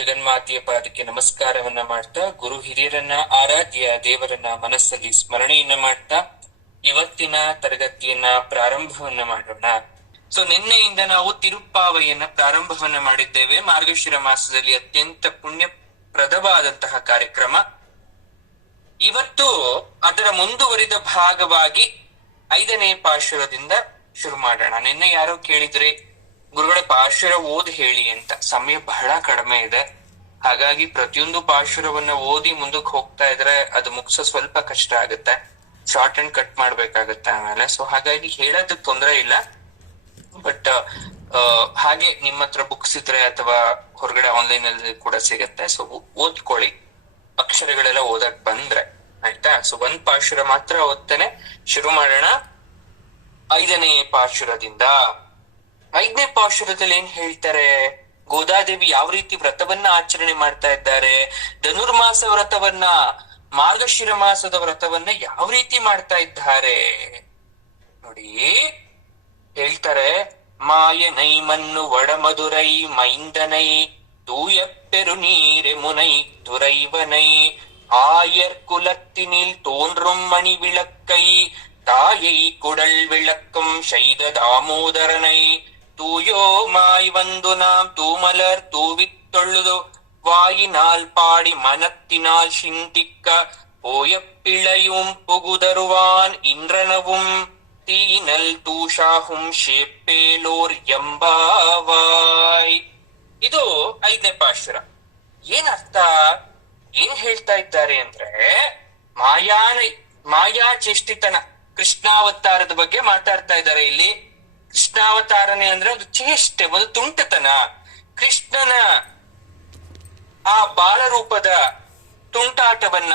ಜಗನ್ಮಾತೆಯ ಪಾದಕ್ಕೆ ನಮಸ್ಕಾರವನ್ನ ಮಾಡ್ತಾ, ಗುರು ಹಿರಿಯರನ್ನ ಆರಾಧ್ಯ ದೇವರನ್ನ ಮನಸ್ಸಲ್ಲಿ ಸ್ಮರಣೆಯನ್ನ ಮಾಡ್ತಾ ಇವತ್ತಿನ ತರಗತಿಯನ್ನ ಪ್ರಾರಂಭವನ್ನ ಮಾಡೋಣ. ನಿನ್ನೆಯಿಂದ ನಾವು ತಿರುಪ್ಪಾವೈಯನ್ನ ಪ್ರಾರಂಭವನ್ನ ಮಾಡಿದ್ದೇವೆ. ಮಾರ್ಗಶಿರ ಮಾಸದಲ್ಲಿ ಅತ್ಯಂತ ಪುಣ್ಯಪ್ರದವಾದಂತಹ ಕಾರ್ಯಕ್ರಮ. ಇವತ್ತು ಅದರ ಮುಂದುವರಿದ ಭಾಗವಾಗಿ 5ನೇ ಪಾಶುರದಿಂದ ಶುರು ಮಾಡೋಣ. ನಿನ್ನೆ ಯಾರೋ ಕೇಳಿದ್ರೆ ಗುರುಗಳ ಪಾಶುರ ಓದಿ ಹೇಳಿ ಅಂತ. ಸಮಯ ಬಹಳ ಕಡಿಮೆ ಇದೆ, ಹಾಗಾಗಿ ಪ್ರತಿಯೊಂದು ಪಾಶುರವನ್ನ ಓದಿ ಮುಂದಕ್ಕೆ ಹೋಗ್ತಾ ಇದ್ರೆ ಅದು ಮುಗಿಸೋ ಸ್ವಲ್ಪ ಕಷ್ಟ ಆಗುತ್ತೆ. ಶಾರ್ಟ್ ಅಂಡ್ ಕಟ್ ಮಾಡ್ಬೇಕಾಗತ್ತೆ ಆಮೇಲೆ. ಹಾಗಾಗಿ ಹೇಳೋದಕ್ಕೆ ತೊಂದರೆ ಇಲ್ಲ. ಬಟ್ ಹಾಗೆ ನಿಮ್ಮ ಹತ್ರ ಬುಕ್ಸ್ ಇದ್ರೆ ಅಥವಾ ಹೊರಗಡೆ ಆನ್ಲೈನ್ ಅಲ್ಲಿ ಕೂಡ ಸಿಗತ್ತೆ. ಓದ್ಕೊಳ್ಳಿ, ಅಕ್ಷರಗಳೆಲ್ಲ ಓದಕ್ ಬಂದ್ರೆ ಆಯ್ತಾ. ಒಂದ್ ಪಾಶುರ ಮಾತ್ರ ಓದ್ತೇನೆ. ಶುರು ಮಾಡೋಣ 5ನೇ ಪಾಶುರದಿಂದ. 5ನೇ ಪಾಶುರದಲ್ಲಿ ಏನ್ ಹೇಳ್ತಾರೆ? ಗೋದಾದೇವಿ ಯಾವ ರೀತಿ ವ್ರತವನ್ನ ಆಚರಣೆ ಮಾಡ್ತಾ ಇದ್ದಾರೆ, ಧನುರ್ಮಾಸ ವ್ರತವನ್ನ, ಮಾರ್ಗಶಿರ ಮಾಸದ ವ್ರತವನ್ನ ಯಾವ ರೀತಿ ಮಾಡ್ತಾ ಇದ್ದಾರೆ ನೋಡಿ. ಹೇಳ್ತಾರೆ, ಮಾಯನೈ ಮಣ್ಣು ಒಡಮದುರೈ ಮೈಂದನೈ தூய பெருநீர் முனை துறைவனை ஆயர் குலத்தினில் தோன்றும் மணி விளக்கை தாயை குடல் விளக்கும் செய்த தாமோதரனை தூயோமாய் வந்து நாம் தூமலர் தூவித்தொழுது வாயினால் பாடி மனத்தினால் சிந்திக்க போய பிழையும் புகுதருவான் இன்றனவும் தீனல் தூஷாகும் ಶೇಪೇಲೋರ್ ಎಂಬಾವಾಯ್. ಇದು 5ನೇ ಪಾಶುರ. ಏನರ್ಥ, ಏನ್ ಹೇಳ್ತಾ ಇದ್ದಾರೆ ಅಂದ್ರೆ, ಮಾಯಾ ಚೇಷ್ಟಿತನ ಕೃಷ್ಣಾವತಾರದ ಬಗ್ಗೆ ಮಾತಾಡ್ತಾ ಇದ್ದಾರೆ ಇಲ್ಲಿ. ಕೃಷ್ಣಾವತಾರನೆ ಅಂದ್ರೆ ಅದು ಚೇಷ್ಟೆ, ಒಂದು ತುಂಟತನ. ಕೃಷ್ಣನ ಆ ಬಾಲರೂಪದ ತುಂಟಾಟವನ್ನ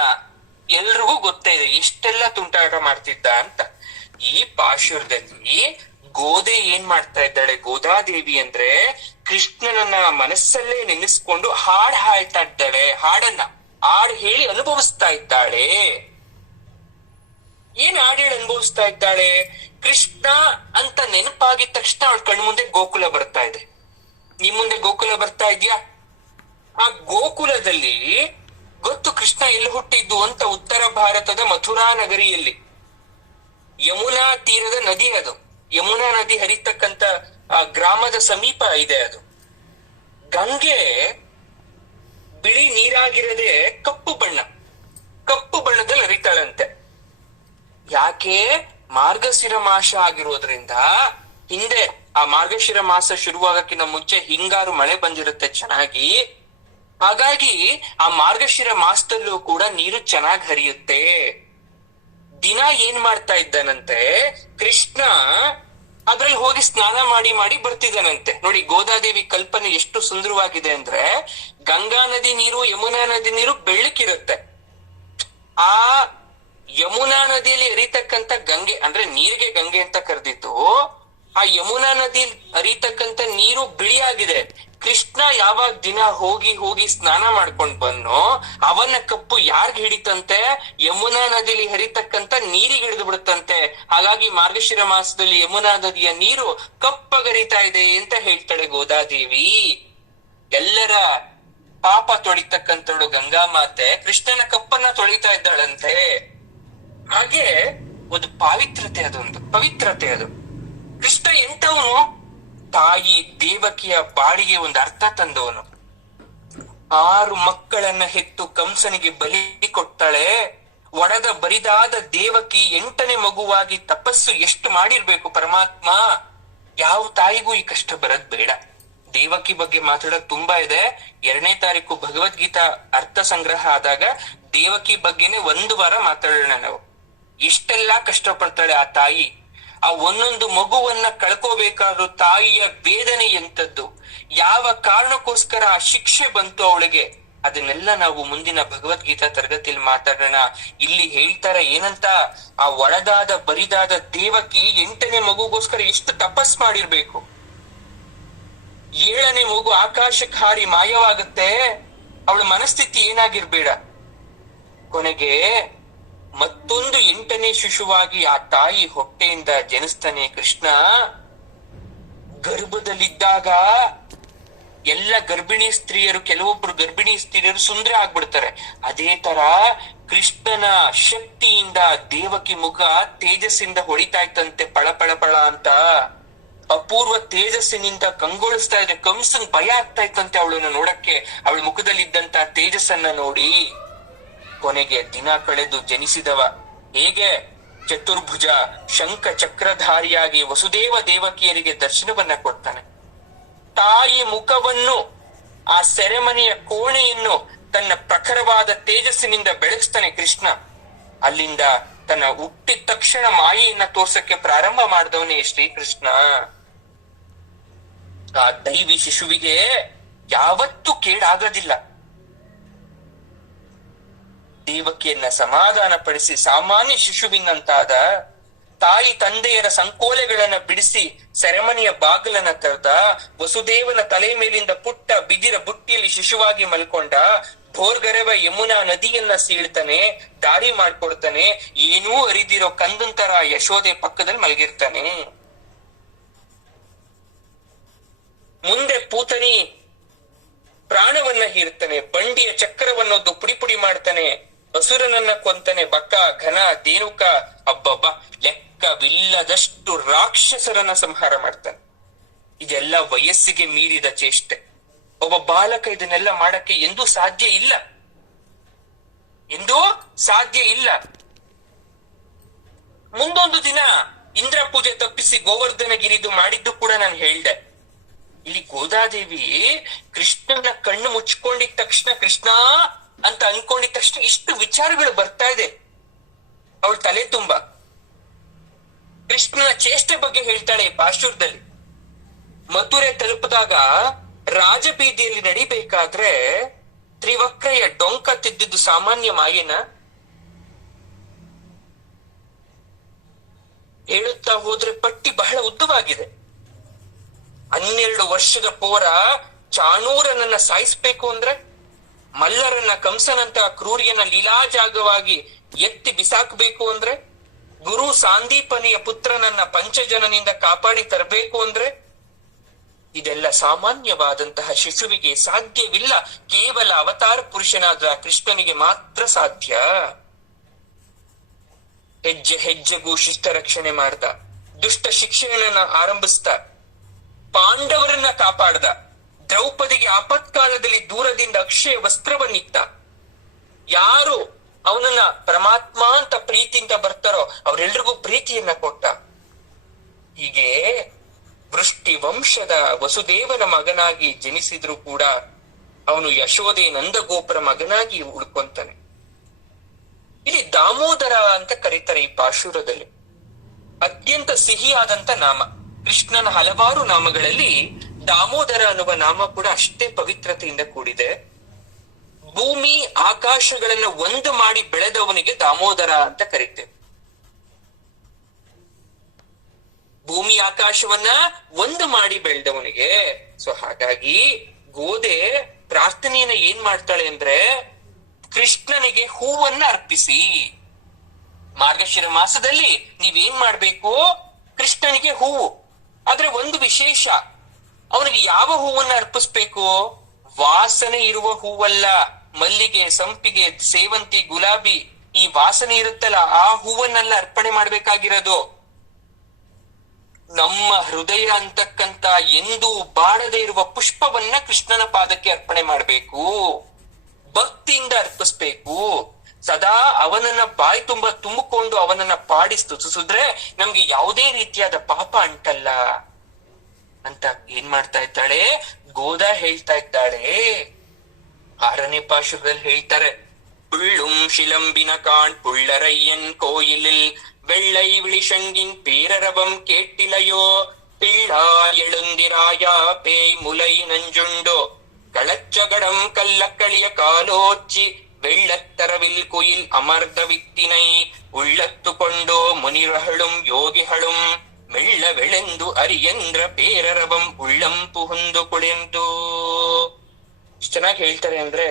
ಎಲ್ರಿಗೂ ಗೊತ್ತೇ ಇದೆ, ಎಷ್ಟೆಲ್ಲ ತುಂಟಾಟ ಮಾಡ್ತಿದ್ದ ಅಂತ. ಈ ಪಾಶುರದಲ್ಲಿ ಗೋದೆ ಏನ್ ಮಾಡ್ತಾ ಇದ್ದಾಳೆ, ಗೋದಾದೇವಿ ಅಂದ್ರೆ ಕೃಷ್ಣನನ್ನ ಮನಸ್ಸಲ್ಲೇ ನೆನೆಸ್ಕೊಂಡು ಹಾಡ್ತಾ ಇದ್ದಾಳೆ. ಹಾಡ್ ಹೇಳಿ ಅನುಭವಿಸ್ತಾ ಇದ್ದಾಳೆ. ಏನ್ ಹಾಡ್ ಹೇಳಿ ಅನುಭವಿಸ್ತಾ ಇದ್ದಾಳೆ? ಕೃಷ್ಣ ಅಂತ ನೆನಪಾಗಿದ ತಕ್ಷಣ ಅವಳ ಕಣ್ಣು ಮುಂದೆ ಗೋಕುಲ ಬರ್ತಾ ಇದೆ. ನಿಮ್ ಮುಂದೆ ಗೋಕುಲ ಬರ್ತಾ ಇದ್ಯಾ? ಆ ಗೋಕುಲದಲ್ಲಿ ಗೊತ್ತು ಕೃಷ್ಣ ಎಲ್ಲಿ ಹುಟ್ಟಿದ್ದು ಅಂತ. ಉತ್ತರ ಭಾರತದ ಮಥುರಾ ನಗರಿಯಲ್ಲಿ ಯಮುನಾ ತೀರದ ನದಿ ಅದು. ಯಮುನಾ ನದಿ ಹರಿತಕ್ಕಂತ ಆ ಗ್ರಾಮದ ಸಮೀಪ ಇದೆ ಅದು. ಗಂಗೆ ಬಿಳಿ ನೀರಾಗಿರದೆ ಕಪ್ಪು ಬಣ್ಣದಲ್ಲಿ ಹರಿತಾಳಂತೆ. ಯಾಕೆ? ಮಾರ್ಗಶಿರ ಮಾಸ ಆಗಿರೋದ್ರಿಂದ. ಹಿಂದೆ ಆ ಮಾರ್ಗಶಿರ ಮಾಸ ಶುರುವಾಗಕ್ಕಿಂತ ಮುಂಚೆ ಹಿಂಗಾರು ಮಳೆ ಬಂದಿರುತ್ತೆ ಚೆನ್ನಾಗಿ. ಹಾಗಾಗಿ ಆ ಮಾರ್ಗಶಿರ ಮಾಸದಲ್ಲೂ ಕೂಡ ನೀರು ಚೆನ್ನಾಗಿ ಹರಿಯುತ್ತೆ. ದಿನ ಏನ್ ಮಾಡ್ತಾ ಇದ್ದಾನಂತೆ ಕೃಷ್ಣ, ಅದ್ರಲ್ಲಿ ಹೋಗಿ ಸ್ನಾನ ಮಾಡಿ ಬರ್ತಿದ್ದಾನಂತೆ. ನೋಡಿ, ಗೋದಾದೇವಿ ಕಲ್ಪನೆ ಎಷ್ಟು ಸುಂದರವಾಗಿದೆ ಅಂದ್ರೆ, ಗಂಗಾ ನದಿ ನೀರು, ಯಮುನಾ ನದಿ ನೀರು ಬೆಳ್ಳಕ್ಕಿರುತ್ತೆ. ಆ ಯಮುನಾ ನದಿಯಲ್ಲಿ ಹರಿತಕ್ಕಂತ ಗಂಗೆ ಅಂದ್ರೆ ನೀರಿಗೆ ಗಂಗೆ ಅಂತ ಕರೆದಿತ್ತು. ಆ ಯಮುನಾ ನದಿ ಹರಿತಕ್ಕಂತ ನೀರು ಬಿಳಿಯಾಗಿದೆ. ಕೃಷ್ಣ ಯಾವಾಗ ದಿನ ಹೋಗಿ ಸ್ನಾನ ಮಾಡ್ಕೊಂಡ್ ಬನ್ನೋ, ಅವನ ಕಪ್ಪು ಯಾರ್ಗ್ ಹಿಡಿತಂತೆ? ಯಮುನಾ ನದಿಯಲ್ಲಿ ಹರಿತಕ್ಕಂತ ನೀರಿಗೆ ಹಿಡಿದು ಬಿಡುತ್ತಂತೆ. ಹಾಗಾಗಿ ಮಾರ್ಗಶಿರ ಮಾಸದಲ್ಲಿ ಯಮುನಾ ನದಿಯ ನೀರು ಕಪ್ಪಗರಿತಾ ಇದೆ ಅಂತ ಹೇಳ್ತಾಳೆ ಗೋದಾದೇವಿ. ಎಲ್ಲರ ಪಾಪ ತೊಳಿತಕ್ಕಂಥವಳು ಗಂಗಾ ಮಾತೆ ಕೃಷ್ಣನ ಕಪ್ಪನ್ನ ತೊಳಿತಾ ಇದ್ದಾಳಂತೆ. ಹಾಗೆ ಒಂದು ಪವಿತ್ರತೆ ಅದು. ಕೃಷ್ಣ ಎಂತವನು? ತಾಯಿ ದೇವಕಿಯ ಬಾಳಿಗೆ ಒಂದು ಅರ್ಥ ತಂದವನು. 6 ಮಕ್ಕಳನ್ನ ಹೆತ್ತು ಕಂಸನಿಗೆ ಬಲಿ ಕೊಡ್ತಾಳೆ. ಒಡೆದ ಬರಿದಾದ ದೇವಕಿ 8ನೇ ಮಗುವಾಗಿ ತಪಸ್ಸು ಎಷ್ಟು ಮಾಡಿರ್ಬೇಕು ಪರಮಾತ್ಮ. ಯಾವ ತಾಯಿಗೂ ಈ ಕಷ್ಟ ಬರದ್ ಬೇಡ. ದೇವಕಿ ಬಗ್ಗೆ ಮಾತಾಡೋದು ತುಂಬಾ ಇದೆ. 2ನೇ ತಾರೀಕು ಭಗವದ್ಗೀತಾ ಅರ್ಥ ಸಂಗ್ರಹ ಆದಾಗ ದೇವಕಿ ಬಗ್ಗೆನೆ 1 ವಾರ ಮಾತಾಡೋಣ ನಾವು. ಎಷ್ಟೆಲ್ಲಾ ಕಷ್ಟ ಪಡ್ತಾಳೆ ಆ ತಾಯಿ. ಆ ಒಂದೊಂದು ಮಗುವನ್ನ ಕಳ್ಕೋಬೇಕಾದ್ರೂ ತಾಯಿಯ ವೇದನೆ ಎಂತದ್ದು, ಯಾವ ಕಾರಣಕ್ಕೋಸ್ಕರ ಆ ಶಿಕ್ಷೆ ಬಂತು ಅವಳಿಗೆ, ಅದನ್ನೆಲ್ಲ ನಾವು ಮುಂದಿನ ಭಗವದ್ಗೀತಾ ತರಗತಿಯಲ್ಲಿ ಮಾತಾಡೋಣ. ಇಲ್ಲಿ ಹೇಳ್ತಾರ ಏನಂತ, ಆ ಒಳದಾದ ಬರಿದಾದ ದೇವಕಿ 8ನೇ ಮಗುಗೋಸ್ಕರ ಎಷ್ಟು ತಪಸ್ ಮಾಡಿರ್ಬೇಕು. 7ನೇ ಮಗು ಆಕಾಶಕ್ಕೆ ಹಾರಿ ಮಾಯವಾಗುತ್ತೆ. ಅವಳ ಮನಸ್ಥಿತಿ ಏನಾಗಿರ್ಬೇಡ. ಕೊನೆಗೆ ಮತ್ತೊಂದು 8ನೇ ಶಿಶುವಾಗಿ ಆ ತಾಯಿ ಹೊಟ್ಟೆಯಿಂದ ಜನಿಸ್ತಾನೆ ಕೃಷ್ಣ. ಗರ್ಭದಲ್ಲಿದ್ದಾಗ ಎಲ್ಲ ಗರ್ಭಿಣಿ ಸ್ತ್ರೀಯರು, ಕೆಲವೊಬ್ರು ಗರ್ಭಿಣಿ ಸ್ತ್ರೀಯರು ಸುಂದರ ಆಗ್ಬಿಡ್ತಾರೆ. ಅದೇ ತರ ಕೃಷ್ಣನ ಶಕ್ತಿಯಿಂದ ದೇವಕಿ ಮುಖ ತೇಜಸ್ಸಿಂದ ಹೊಳಿತಾ ಇತ್ತಂತೆ, ಪಳ ಪಳ ಪಳ ಅಂತ ಅಪೂರ್ವ ತೇಜಸ್ಸಿನಿಂದ ಕಂಗೊಳಿಸ್ತಾ ಇದೆ. ಕಂಸನ್ ಭಯ ಆಗ್ತಾ ಇತ್ತಂತೆ ಅವಳನ್ನ ನೋಡಕ್ಕೆ, ಅವಳ ಮುಖದಲ್ಲಿದ್ದಂತ ತೇಜಸ್ಸನ್ನ ನೋಡಿ. ಕೊನೆಗೆ ದಿನ ಕಳೆದು ಜನಿಸಿದವ ಹೇಗೆ ಚತುರ್ಭುಜ ಶಂಖ ಚಕ್ರಧಾರಿಯಾಗಿ ವಸುದೇವ ದೇವಕಿಯರಿಗೆ ದರ್ಶನವನ್ನ ಕೊಡ್ತಾನೆ. ತಾಯಿ ಮುಖವನ್ನು, ಆ ಸೆರೆಮನೆಯ ಕೋಣೆಯನ್ನು ತನ್ನ ಪ್ರಖರವಾದ ತೇಜಸ್ಸಿನಿಂದ ಬೆಳಗಿಸ್ತಾನೆ ಕೃಷ್ಣ. ಅಲ್ಲಿಂದ ತನ್ನ ಹುಟ್ಟಿದ ತಕ್ಷಣ ಮಾಯೆಯನ್ನ ತೋರ್ಸಕ್ಕೆ ಪ್ರಾರಂಭ ಮಾಡಿದವನೇ ಶ್ರೀಕೃಷ್ಣ. ಆ ದೈವಿ ಶಿಶುವಿಗೆ ಯಾವತ್ತೂ ಕೇಡಾಗೋದಿಲ್ಲ. ದೇವಕಿಯನ್ನ ಸಮಾಧಾನ ಪಡಿಸಿ ಸಾಮಾನ್ಯ ಶಿಶುವಿನಂತಾದ ತಾಯಿ ತಂದೆಯರ ಸಂಕೋಲೆಗಳನ್ನ ಬಿಡಿಸಿ ಸೆರೆಮನೆಯ ಬಾಗಿಲನ್ನ ತೆರೆದ. ವಸುದೇವನ ತಲೆ ಮೇಲಿಂದ ಪುಟ್ಟ ಬಿದಿರ ಬುಟ್ಟಿಯಲ್ಲಿ ಶಿಶುವಾಗಿ ಮಲ್ಕೊಂಡ. ಭೋರ್ಗರೆವ ಯಮುನಾ ನದಿಯನ್ನ ಸೀಳ್ತಾನೆ, ದಾರಿ ಮಾಡ್ಕೊಡ್ತಾನೆ. ಏನೂ ಅರಿದಿರೋ ಕಂದಂತರ ಯಶೋದೆ ಪಕ್ಕದಲ್ಲಿ ಮಲಗಿರ್ತಾನೆ. ಮುಂದೆ ಪೂತನಿ ಪ್ರಾಣವನ್ನ ಹೀರ್ತಾನೆ, ಬಂಡಿಯ ಚಕ್ರವನ್ನೊಂದು ಪುಡಿ ಪುಡಿ ಮಾಡ್ತಾನೆ, ಅಸುರನನ್ನ ಕೊಂತಾನೆ. ಬಕ ಘನ ದೇನುಕ ಅಬ್ಬಬ್ಬ ಲೆಕ್ಕವಿಲ್ಲದಷ್ಟು ರಾಕ್ಷಸರನ್ನ ಸಂಹಾರ ಮಾಡ್ತಾನೆ. ಇದೆಲ್ಲ ವಯಸ್ಸಿಗೆ ಮೀರಿದ ಚೇಷ್ಟೆ. ಒಬ್ಬ ಬಾಲಕ ಇದನ್ನೆಲ್ಲ ಮಾಡಕ್ಕೆ ಎಂದೂ ಸಾಧ್ಯ ಇಲ್ಲ, ಎಂದೂ ಸಾಧ್ಯ ಇಲ್ಲ. ಮುಂದೊಂದು ದಿನ ಇಂದ್ರ ಪೂಜೆ ತಪ್ಪಿಸಿ ಗೋವರ್ಧನಗಿರಿದು ಮಾಡಿದ್ದು ಕೂಡ ನಾನು ಹೇಳ್ದೆ. ಇಲ್ಲಿ ಗೋದಾದೇವಿ ಕೃಷ್ಣನ ಕಣ್ಣು ಮುಚ್ಕೊಂಡಿದ ತಕ್ಷಣ, ಕೃಷ್ಣ ಅಂತ ಅನ್ಕೊಂಡಿದ ತಕ್ಷಣ ಇಷ್ಟು ವಿಚಾರಗಳು ಬರ್ತಾ ಇದೆ ಅವಳ ತಲೆ ತುಂಬಾ. ಕೃಷ್ಣನ ಚೇಷ್ಟೆ ಬಗ್ಗೆ ಹೇಳ್ತಾಳೆ ಈ ಪಾಶುರದಲ್ಲಿ. ಮಥುರೆ ತಲುಪಿದಾಗ ರಾಜಬೀದಿಯಲ್ಲಿ ನಡಿಬೇಕಾದ್ರೆ ತ್ರಿವಕ್ರೆಯ ಡೊಂಕ ತಿದ್ದಿದ್ದು ಸಾಮಾನ್ಯ ಮಾಯೇನ? ಹೇಳುತ್ತಾ ಹೋದ್ರೆ ಪಟ್ಟಿ ಬಹಳ ಉದ್ದವಾಗಿದೆ. 12 ವರ್ಷದ ಪೋರ ಚಾಣೂರನನ್ನ ಸಾಯಿಸ್ಬೇಕು ಅಂದ್ರೆ, ಮಲ್ಲರನ್ನ ಕಂಸನಂತ ಕ್ರೂರಿಯನ್ನ ಲೀಲಾಜಾಗವಾಗಿ ಎತ್ತಿ ಬಿಸಾಕ್ಬೇಕು ಅಂದ್ರೆ, ಗುರು ಸಾಂದೀಪನಿಯ ಪುತ್ರನನ್ನ ಪಂಚಜನನಿಂದ ಕಾಪಾಡಿ ತರಬೇಕು ಅಂದ್ರೆ, ಇದೆಲ್ಲ ಸಾಮಾನ್ಯವಾದಂತಹ ಶಿಶುವಿಗೆ ಸಾಧ್ಯವಿಲ್ಲ. ಕೇವಲ ಅವತಾರ ಪುರುಷನಾದ ಕೃಷ್ಣನಿಗೆ ಮಾತ್ರ ಸಾಧ್ಯ. ಹೆಜ್ಜೆ ಹೆಜ್ಜೆಗೂ ಶಿಷ್ಟ ರಕ್ಷಣೆ ಮಾಡ್ದ, ದುಷ್ಟ ಶಿಕ್ಷೆಯನ್ನ ಆರಂಭಿಸ್ತ, ಪಾಂಡವರನ್ನ ಕಾಪಾಡ್ದ, ದ್ರೌಪದಿಗೆ ಆಪತ್ಕಾಲದಲ್ಲಿ ದೂರದಿಂದ ಅಕ್ಷಯ ವಸ್ತ್ರವನ್ನಿತ್ತ. ಯಾರು ಅವನನ್ನ ಪರಮಾತ್ಮ ಅಂತ ಪ್ರೀತಿಯಿಂದ ಬರ್ತಾರೋ ಅವರೆಲ್ರಿಗೂ ಪ್ರೀತಿಯನ್ನ ಕೊಟ್ಟ. ಹೀಗೆ ವೃಷ್ಟಿ ವಂಶದ ವಸುದೇವನ ಮಗನಾಗಿ ಜನಿಸಿದ್ರು ಕೂಡ ಅವನು ಯಶೋದೆ ನಂದಗೋಪುರ ಮಗನಾಗಿ ಉಳ್ಕೊಂತಾನೆ. ಇಲ್ಲಿ ದಾಮೋದರ ಅಂತ ಕರೀತಾರೆ ಈ ಪಾಶುರದಲ್ಲಿ. ಅತ್ಯಂತ ಸಿಹಿಯಾದಂತ ನಾಮ. ಕೃಷ್ಣನ ಹಲವಾರು ನಾಮಗಳಲ್ಲಿ ದಾಮೋದರ ಅನ್ನುವ ನಾಮ ಕೂಡ ಅಷ್ಟೇ ಪವಿತ್ರತೆಯಿಂದ ಕೂಡಿದೆ. ಭೂಮಿ ಆಕಾಶಗಳನ್ನ ಒಂದು ಮಾಡಿ ಬೆಳೆದವನಿಗೆ ದಾಮೋದರ ಅಂತ ಕರೀತೇವೆ. ಭೂಮಿ ಆಕಾಶವನ್ನ ಒಂದು ಮಾಡಿ ಬೆಳೆದವನಿಗೆ. ಸೊ ಹಾಗಾಗಿ ಗೋದೆ ಪ್ರಾರ್ಥನೆಯನ್ನ ಏನ್ ಮಾಡ್ತಾಳೆ ಅಂದ್ರೆ, ಕೃಷ್ಣನಿಗೆ ಹೂವನ್ನ ಅರ್ಪಿಸಿ. ಮಾರ್ಗಶಿರ ಮಾಸದಲ್ಲಿ ನೀವೇನ್ ಮಾಡ್ಬೇಕು, ಕೃಷ್ಣನಿಗೆ ಹೂವು. ಆದ್ರೆ ಒಂದು ವಿಶೇಷ, ಅವನಿಗೆ ಯಾವ ಹೂವನ್ನ ಅರ್ಪಿಸ್ಬೇಕು? ವಾಸನೆ ಇರುವ ಹೂವಲ್ಲ. ಮಲ್ಲಿಗೆ, ಸಂಪಿಗೆ, ಸೇವಂತಿ, ಗುಲಾಬಿ, ಈ ವಾಸನೆ ಇರುತ್ತಲ್ಲ, ಆ ಹೂವನ್ನೆಲ್ಲ ಅರ್ಪಣೆ ಮಾಡ್ಬೇಕಾಗಿರೋದು. ನಮ್ಮ ಹೃದಯ ಅಂತಕ್ಕಂತ ಎಂದೂ ಬಾಡದೆ ಇರುವ ಪುಷ್ಪವನ್ನ ಕೃಷ್ಣನ ಪಾದಕ್ಕೆ ಅರ್ಪಣೆ ಮಾಡ್ಬೇಕು, ಭಕ್ತಿಯಿಂದ ಅರ್ಪಿಸ್ಬೇಕು. ಸದಾ ಅವನನ್ನ ಬಾಯಿ ತುಂಬ ತುಂಬಿಕೊಂಡು ಅವನನ್ನ ಪಾಡಿ ಸ್ತುತಿಸಿದ್ರೆ ನಮ್ಗೆ ಯಾವುದೇ ರೀತಿಯಾದ ಪಾಪ ಅಂಟಲ್ಲ ಅಂತ ಏನ್ ಮಾಡ್ತಾ ಇದ್ದಾಳೆ ಗೋದಾ ಹೇಳ್ತಾ ಇದ್ದಾಳೆ. 6ನೇ ಪಾಶುರದಲ್ಲಿ ಹೇಳ್ತಾರೆ, புள்ளும் சிலம்பின காண் புள்ளரையன் கோயிலில் வெள்ளை விழிஷங்கின் பேரரவம் கேட்டிலையோ பிள்ளா எழுந்திராயா பேய் முலை நஞ்சுண்டோ களச்சகடம் கல்லக்களிய காலோச்சி வெள்ளத்தரவில் குயில் அமர்ந்த வித்தினை உள்ளத்து கொண்டோ முனிரகளும் யோகிகளும் ಮೆಳ್ಳವೆಳೆಂದು ಅರಿಯಂದ್ರ ಪೇರರವಂ ಉಳ್ಳಂ ಪುಹುಂದು ಕುಳೆಂದು. ಚೆನ್ನಾಗಿ ಹೇಳ್ತಾರೆ ಅಂದ್ರೆ,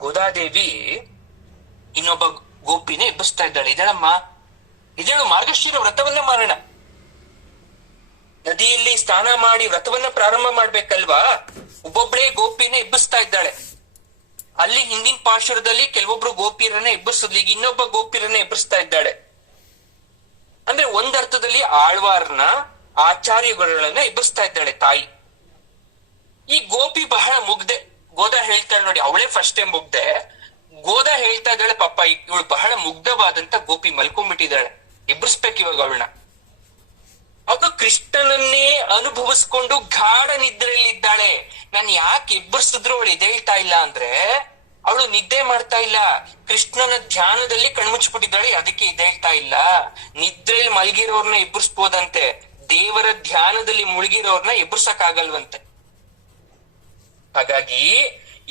ಗೋದಾದೇವಿ ಇನ್ನೊಬ್ಬ ಗೋಪಿನ ಎಬ್ಬಿಸ್ತಾ ಇದ್ದಾಳೆ. ಇದಳಮ್ಮ, ಇದಳು ಮಾರ್ಗಶಿರ ವ್ರತವನ್ನ ಮಾಡೋಣ. ನದಿಯಲ್ಲಿ ಸ್ನಾನ ಮಾಡಿ ವ್ರತವನ್ನ ಪ್ರಾರಂಭ ಮಾಡ್ಬೇಕಲ್ವಾ, ಒಬ್ಬೊಬ್ಳೇ ಗೋಪಿನ ಎಬ್ಬಿಸ್ತಾ ಇದ್ದಾಳೆ. ಅಲ್ಲಿ ಹಿಂದಿನ ಪಾಶುರದಲ್ಲಿ ಕೆಲವೊಬ್ರು ಗೋಪಿಯರನ್ನ ಎಬ್ಬರಿಸಿದ್ಲಿ, ಈಗ ಇನ್ನೊಬ್ಬ ಗೋಪಿಯರನ್ನ ಎಬ್ಬರಿಸ್ತಾ ಇದ್ದಾಳೆ. ಅಂದ್ರೆ ಒಂದರ್ಥದಲ್ಲಿ ಆಳ್ವಾರ್ನ ಆಚಾರ್ಯಗಳನ್ನ ಎಬ್ಬರಿಸ್ತಾ ಇದ್ದಾಳೆ ತಾಯಿ. ಈ ಗೋಪಿ ಬಹಳ ಮುಗ್ದೆ. ಗೋದಾ ಹೇಳ್ತಾಳೆ ನೋಡಿ, ಅವಳೇ ಫಸ್ಟ್ ಟೈಮ್ ಮುಗ್ದೆ. ಗೋದಾ ಹೇಳ್ತಾ ಇದ್ದಾಳೆ, ಪಾಪ ಇವಳು ಬಹಳ ಮುಗ್ಧವಾದಂತ ಗೋಪಿ ಮಲ್ಕೊಂಡ್ಬಿಟ್ಟಿದ್ದಾಳೆ, ಎಬ್ಬರಿಸ್ಬೇಕು ಇವಾಗ ಅವಳನ್ನ. ಅವಳು ಕೃಷ್ಣನನ್ನೇ ಅನುಭವಿಸ್ಕೊಂಡು ಗಾಢ ನಿದ್ರೆಯಲ್ಲಿದ್ದಾಳೆ. ನಾನು ಯಾಕೆ ಎಬ್ಬರಿಸಿದ್ರು ಅವಳು ಎದ್ದೇಳ್ತಾ ಇಲ್ಲ ಅಂದ್ರೆ, ಅವಳು ನಿದ್ದೆ ಮಾಡ್ತಾ ಇಲ್ಲ, ಕೃಷ್ಣನ ಧ್ಯಾನದಲ್ಲಿ ಕಣ್ಮುಚ್ಬಿಟ್ಟಿದ್ದಾಳೆ, ಅದಕ್ಕೆ ಎದ್ದೇಳ್ತಾ ಇಲ್ಲ. ನಿದ್ರೆಯಲ್ಲಿ ಮಲಗಿರೋರ್ನ ಎಬ್ಬರಿಸ್ಬೋದಂತೆ, ದೇವರ ಧ್ಯಾನದಲ್ಲಿ ಮುಳುಗಿರೋರ್ನ ಎಬ್ಬರ್ಸಕ್ ಆಗಲ್ವಂತೆ. ಹಾಗಾಗಿ